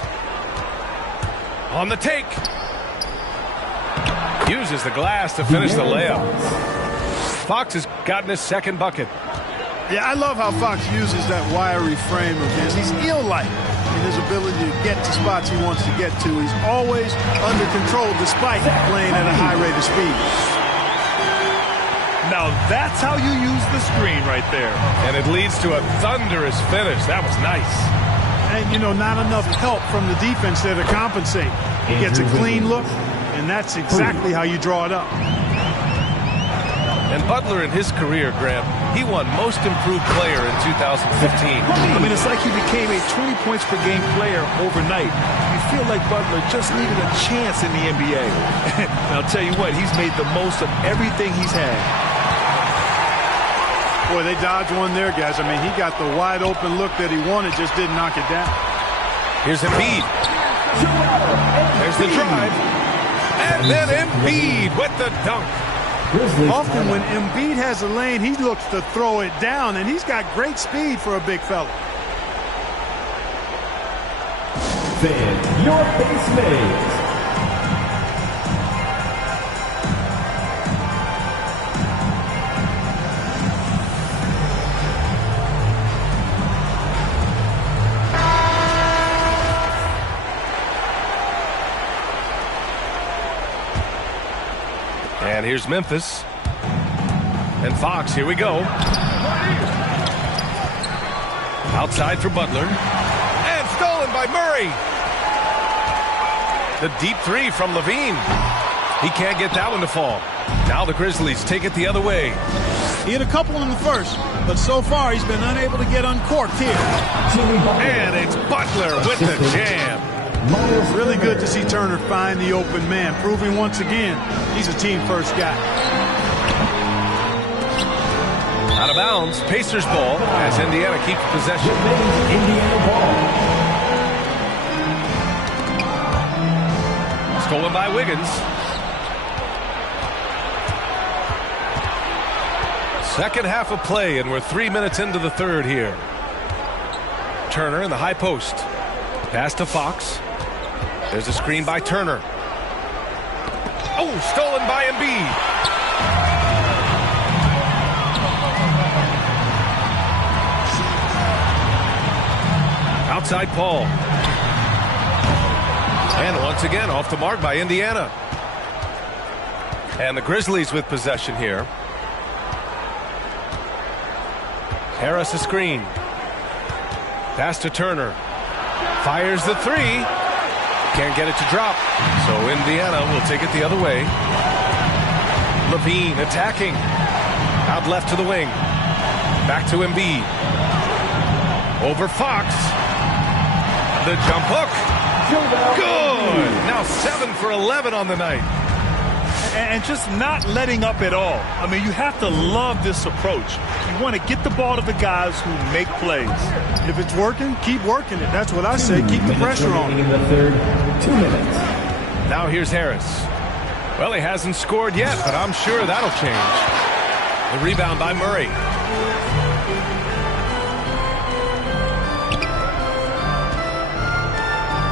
On the take. Uses the glass to finish the layup. Fox has gotten his second bucket. Yeah, I love how Fox uses that wiry frame of his. He's eel-like in his ability to get to spots he wants to get to. He's always under control despite playing at a high rate of speed. Now that's how you use the screen right there. And it leads to a thunderous finish. That was nice. And, you know, not enough help from the defense there to compensate. He gets a clean look, and that's exactly how you draw it up. And Butler in his career, Graham, he won Most Improved Player in 2015. I mean, it's like he became a 20 points per game player overnight. You feel like Butler just needed a chance in the NBA. And I'll tell you what, he's made the most of everything he's had. Boy, they dodged one there, guys. I mean, he got the wide open look that he wanted, just didn't knock it down. Here's Embiid. There's the drive. And then Embiid with the dunk. Often when Embiid has a lane, he looks to throw it down, and he's got great speed for a big fella. Fan, your base mates. And here's Memphis. And Fox, here we go. Outside for Butler. And stolen by Murray. The deep 3 from Levine. He can't get that one to fall. Now the Grizzlies take it the other way. He hit a couple in the first, but so far he's been unable to get uncorked here. And it's Butler with the jam. It's really good to see Turner find the open man, proving once again he's a team-first guy. Out of bounds, Pacers ball as Indiana keeps possession. Indiana ball. Stolen by Wiggins. Second half of play, and we're 3 minutes into the third here. Turner in the high post. Pass to Fox. There's a screen by Turner. Oh, stolen by Embiid. Outside Paul. And once again, off the mark by Indiana. And the Grizzlies with possession here. Harris a screen. Pass to Turner. Fires the 3. Can't get it to drop. So Indiana will take it the other way. Levine attacking. Out left to the wing. Back to Embiid. Over Fox. The jump hook. Good. Now 7 for 11 on the night. And just not letting up at all. I mean, you have to love this approach. You want to get the ball to the guys who make plays. If it's working, keep working it. That's what I say. Keep the pressure on. In the third, 2 minutes. Now here's Harris. Well, he hasn't scored yet, but I'm sure that'll change. The rebound by Murray.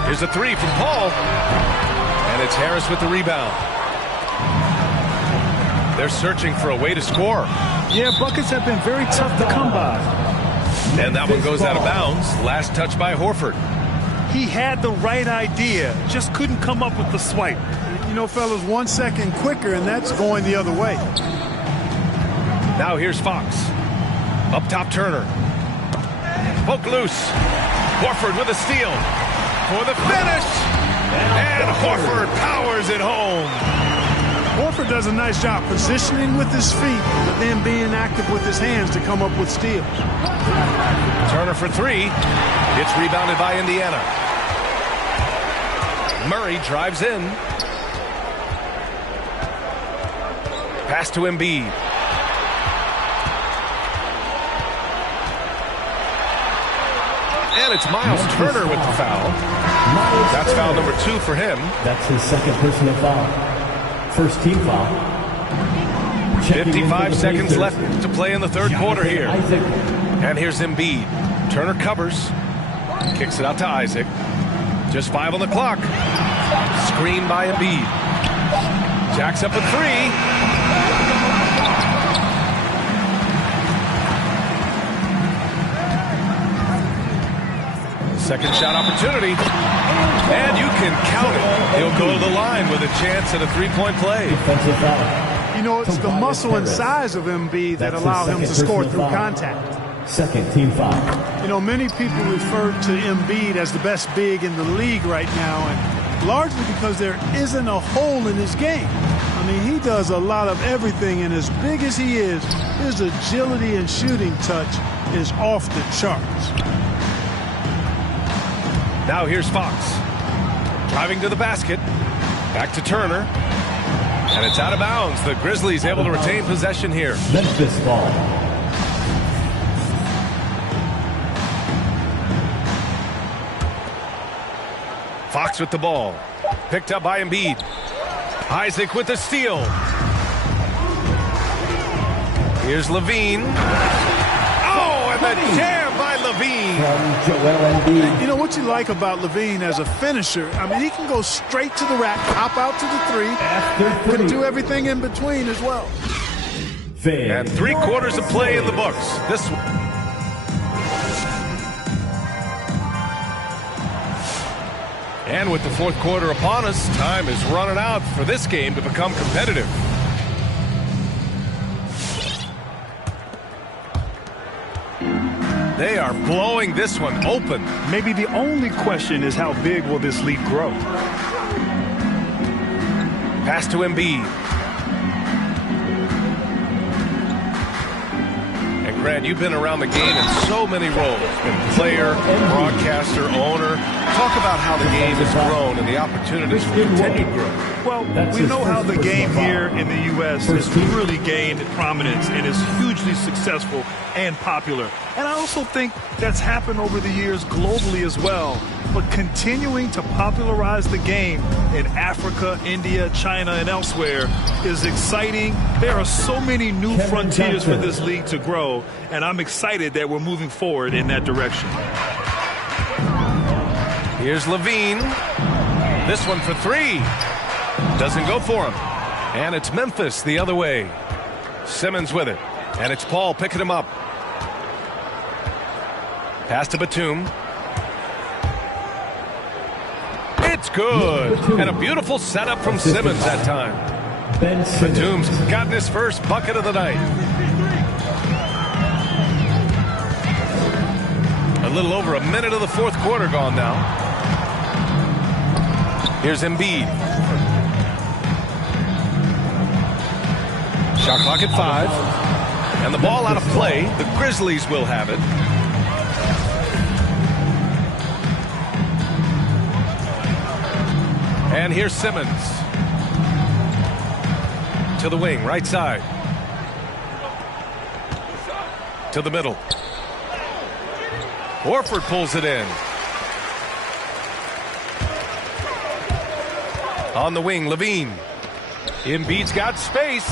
Here's a three from Paul. And it's Harris with the rebound. They're searching for a way to score. Yeah, buckets have been very tough to come by. And that one goes out of bounds. Last touch by Horford. He had the right idea, just couldn't come up with the swipe. You know, fellas, 1 second quicker, and that's going the other way. Now here's Fox. Up top, Turner. Poke loose. Horford with a steal. For the finish. And Horford powers it home. Horford does a nice job positioning with his feet, but then being active with his hands to come up with steals. Turner for three. It's rebounded by Indiana. Murray drives in. Pass to Embiid. And it's Miles Turner with the foul. That's foul number 2 for him. That's his second personal foul. First team foul. 55 seconds left to play in the third quarter here. And here's Embiid. Turner covers. Kicks it out to Isaac. Just 5 on the clock. Screen by Embiid. Jacks up a three. Second shot opportunity. And you can count it. He'll go to the line with a chance at a three-point play. You know, it's the muscle and size of Embiid that allow him to score through contact. Second team foul. You know, many people refer to Embiid as the best big in the league right now, and largely because there isn't a hole in his game. I mean, he does a lot of everything, and as big as he is, his agility and shooting touch is off the charts. Now here's Fox. Driving to the basket. Back to Turner. And it's out of bounds. The Grizzlies able to retain possession here. Memphis ball. Fox with the ball. Picked up by Embiid. Isaac with the steal. Here's Levine. Oh, and the jam by Levine. You know what you like about Levine as a finisher? I mean, he can go straight to the rack, hop out to the three, can do everything in between as well. And 3 quarters of play in the books. This one. And with the fourth quarter upon us, time is running out for this game to become competitive. They are blowing this one open. Maybe the only question is how big will this lead grow? Pass to Embiid. And Grant, you've been around the game in so many roles. Been player, broadcaster, owner. Talk about how the game has grown and the opportunities for continued growth. Well, we know how the game here in the U.S. has really gained prominence and is hugely successful and popular. And I also think that's happened over the years globally as well. But continuing to popularize the game in Africa, India, China, and elsewhere is exciting. There are so many new frontiers for this league to grow, and I'm excited that we're moving forward in that direction. Here's Levine. This one for three. Doesn't go for him. And it's Memphis the other way. Simmons with it. And it's Paul picking him up. Pass to Batum. It's good. And a beautiful setup from Simmons that time. Batum's gotten his first bucket of the night. A little over a minute of the fourth quarter gone now. Here's Embiid. Shot clock at 5. And the ball out of play. The Grizzlies will have it. And here's Simmons. To the wing, right side. To the middle. Horford pulls it in. On the wing, Levine. Embiid's got space.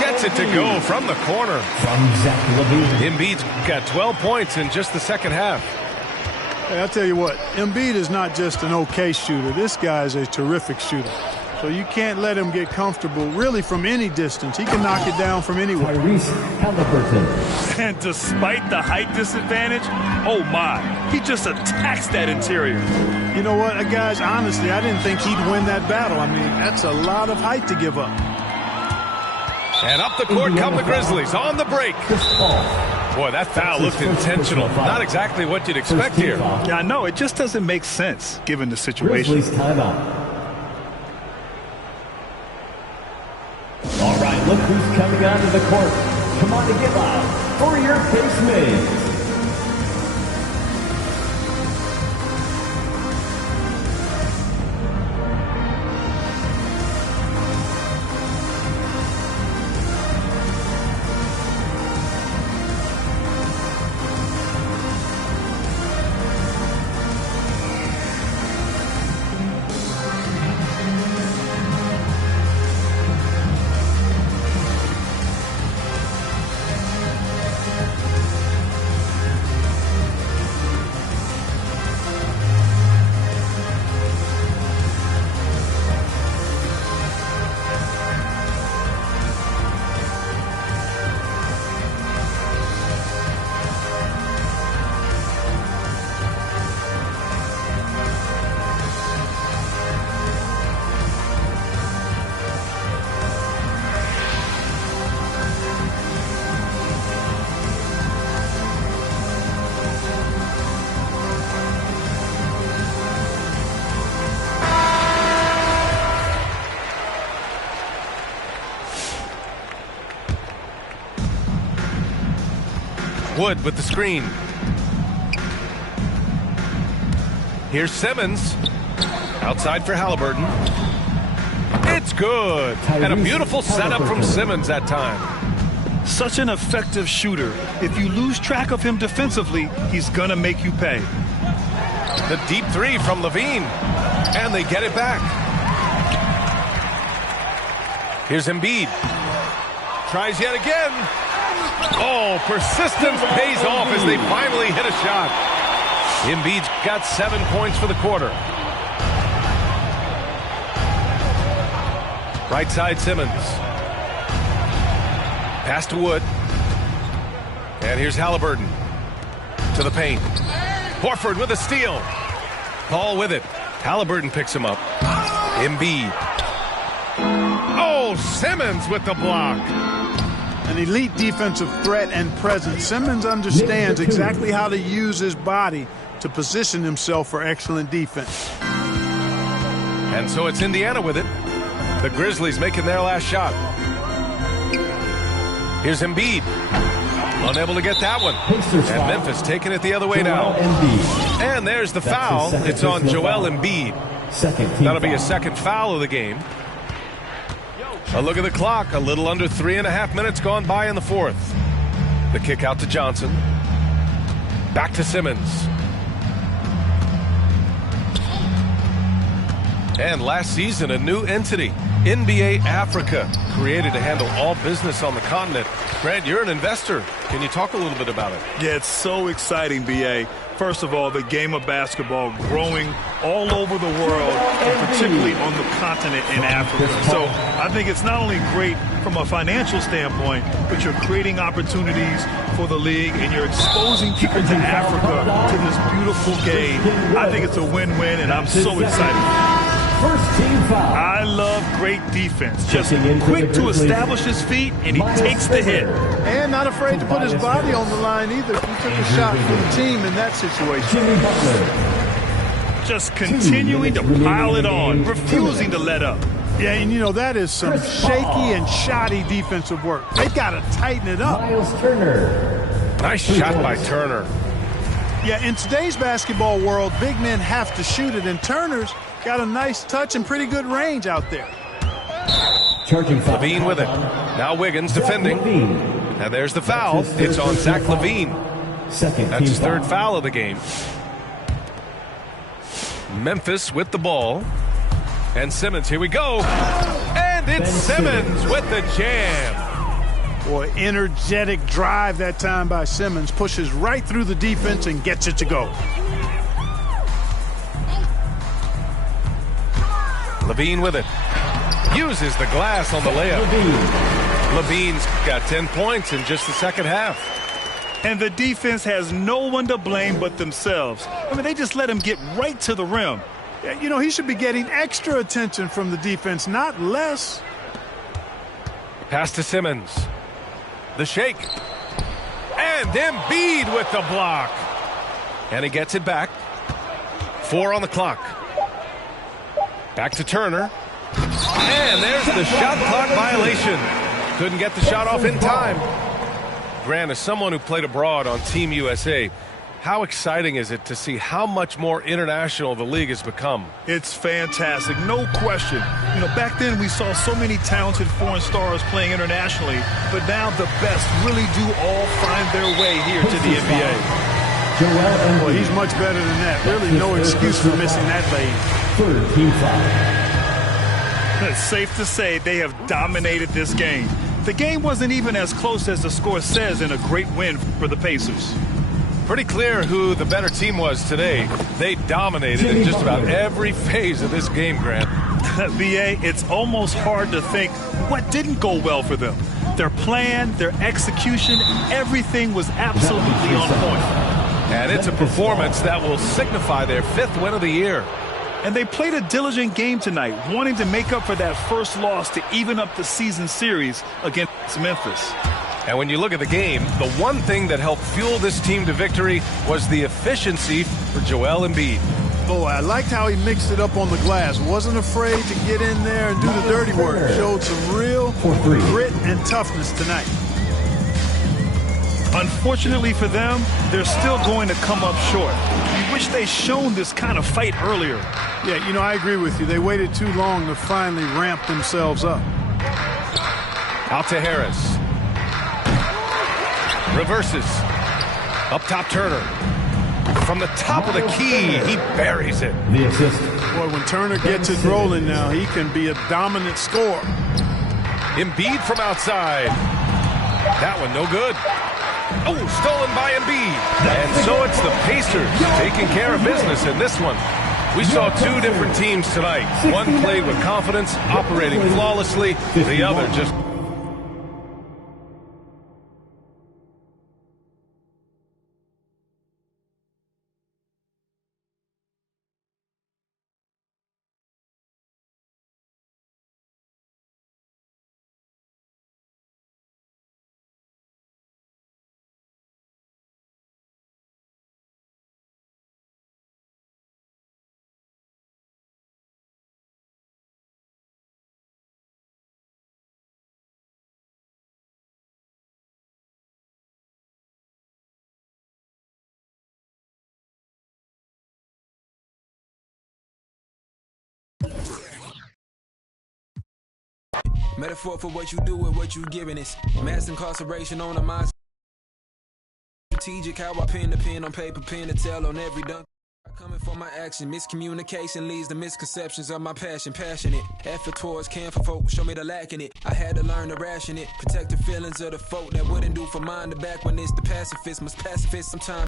Gets it to go from the corner. Embiid's got 12 points in just the second half. Hey, I'll tell you what, Embiid is not just an okay shooter. This guy is a terrific shooter. So you can't let him get comfortable really from any distance. He can knock it down from anywhere. And despite the height disadvantage, oh my, he just attacks that interior. You know what, guys, honestly, I didn't think he'd win that battle. I mean, that's a lot of height to give up. And up the court come the Grizzlies on the break. Boy, that foul looked intentional. Not exactly what you'd expect here. Yeah, I know. It just doesn't make sense given the situation. Grizzlies timeout. All right, look who's coming onto the court. Come on to get loud for your case made. Wood with the screen. Here's Simmons. Outside for Halliburton. It's good. And a beautiful setup from Simmons that time. Such an effective shooter. If you lose track of him defensively, he's going to make you pay. The deep three from Levine. And they get it back. Here's Embiid. Tries yet again. Oh, persistence pays off as they finally hit a shot. Embiid's got 7 points for the quarter. Right side Simmons. Pass to Wood. And here's Halliburton. To the paint. Horford with a steal. Paul with it. Halliburton picks him up. Embiid. Oh, Simmons with the block. An elite defensive threat and presence. Simmons understands exactly how to use his body to position himself for excellent defense. And so it's Indiana with it. The Grizzlies making their last shot. Here's Embiid. Unable to get that one. And Memphis taking it the other way now. And there's the foul. It's on Joel Embiid. That'll be his second foul of the game. A look at the clock. A little under 3.5 minutes gone by in the fourth. The kick out to Johnson. Back to Simmons. And last season, a new entity, NBA Africa, created to handle all business on the continent. Grant, you're an investor. Can you talk a little bit about it? Yeah, it's so exciting, B.A. First of all, the game of basketball growing all over the world, and particularly on the continent in Africa. So I think it's not only great from a financial standpoint, but you're creating opportunities for the league and you're exposing people to Africa, to this beautiful game. I think it's a win-win, and I'm so excited. First team foul. I love great defense. Just quick to establish his feet, and he takes the hit. And not afraid to put his body on the line either. He took a shot for the team in that situation. just continuing to pile it on, refusing to let up. Yeah, and you know, that is some shaky and shoddy defensive work. They got to tighten it up. Miles Turner. Nice shot by Turner. Yeah, in today's basketball world, big men have to shoot it, and Turner's got a nice touch and pretty good range out there. LaVine with it. Now Wiggins defending. And there's the foul. It's on Zach LaVine. That's his third foul of the game. Memphis with the ball. And Simmons, here we go. And it's Simmons with the jam. Boy, energetic drive that time by Simmons. Pushes right through the defense and gets it to go. LaVine with it. Uses the glass on the layup. LaVine's got 10 points in just the second half. And the defense has no one to blame but themselves. I mean, they just let him get right to the rim. Yeah, you know, he should be getting extra attention from the defense, not less. Pass to Simmons. The shake. And Embiid with the block. And he gets it back. 4 on the clock. Back to Turner. And there's the shot clock violation. Couldn't get the shot off in time. Grant, as someone who played abroad on Team USA, how exciting is it to see how much more international the league has become? It's fantastic, no question. You know, back then we saw so many talented foreign stars playing internationally, but now the best really do all find their way here to the NBA. Well, he's much better than that. Really no excuse for missing that lane. Team foul. It's safe to say they have dominated this game. The game wasn't even as close as the score says in a great win for the Pacers. Pretty clear who the better team was today. They dominated in just about every phase of this game, Grant. B.A., it's almost hard to think what didn't go well for them. Their plan, their execution, everything was absolutely on point. And it's a performance that will signify their 5th win of the year. And they played a diligent game tonight, wanting to make up for that first loss to even up the season series against Memphis. And when you look at the game, the one thing that helped fuel this team to victory was the efficiency for Joel Embiid. Boy, I liked how he mixed it up on the glass. Wasn't afraid to get in there and do the dirty work. Showed some real grit and toughness tonight. Unfortunately for them, they're still going to come up short. We wish they'd shown this kind of fight earlier. Yeah, you know, I agree with you. They waited too long to finally ramp themselves up. Out to Harris. Reverses. Up top, Turner. From the top of the key, he buries it. The assist. Boy, when Turner gets it rolling now, he can be a dominant scorer. Embiid from outside. That one no good. Oh, stolen by Embiid. And so it's the Pacers taking care of business in this one. We saw 2 different teams tonight. One played with confidence, operating flawlessly. The other just... Metaphor for what you do and what you giving is mass incarceration on the mind. Strategic how I pen the pen on paper, pen to tell on every dunk. Coming for my action, miscommunication leads to misconceptions of my passion. Passionate effort towards care for folk, show me the lack in it. I had to learn to ration it, protect the feelings of the folk that wouldn't do for mine. The back when it's the pacifist, must pacifist sometimes.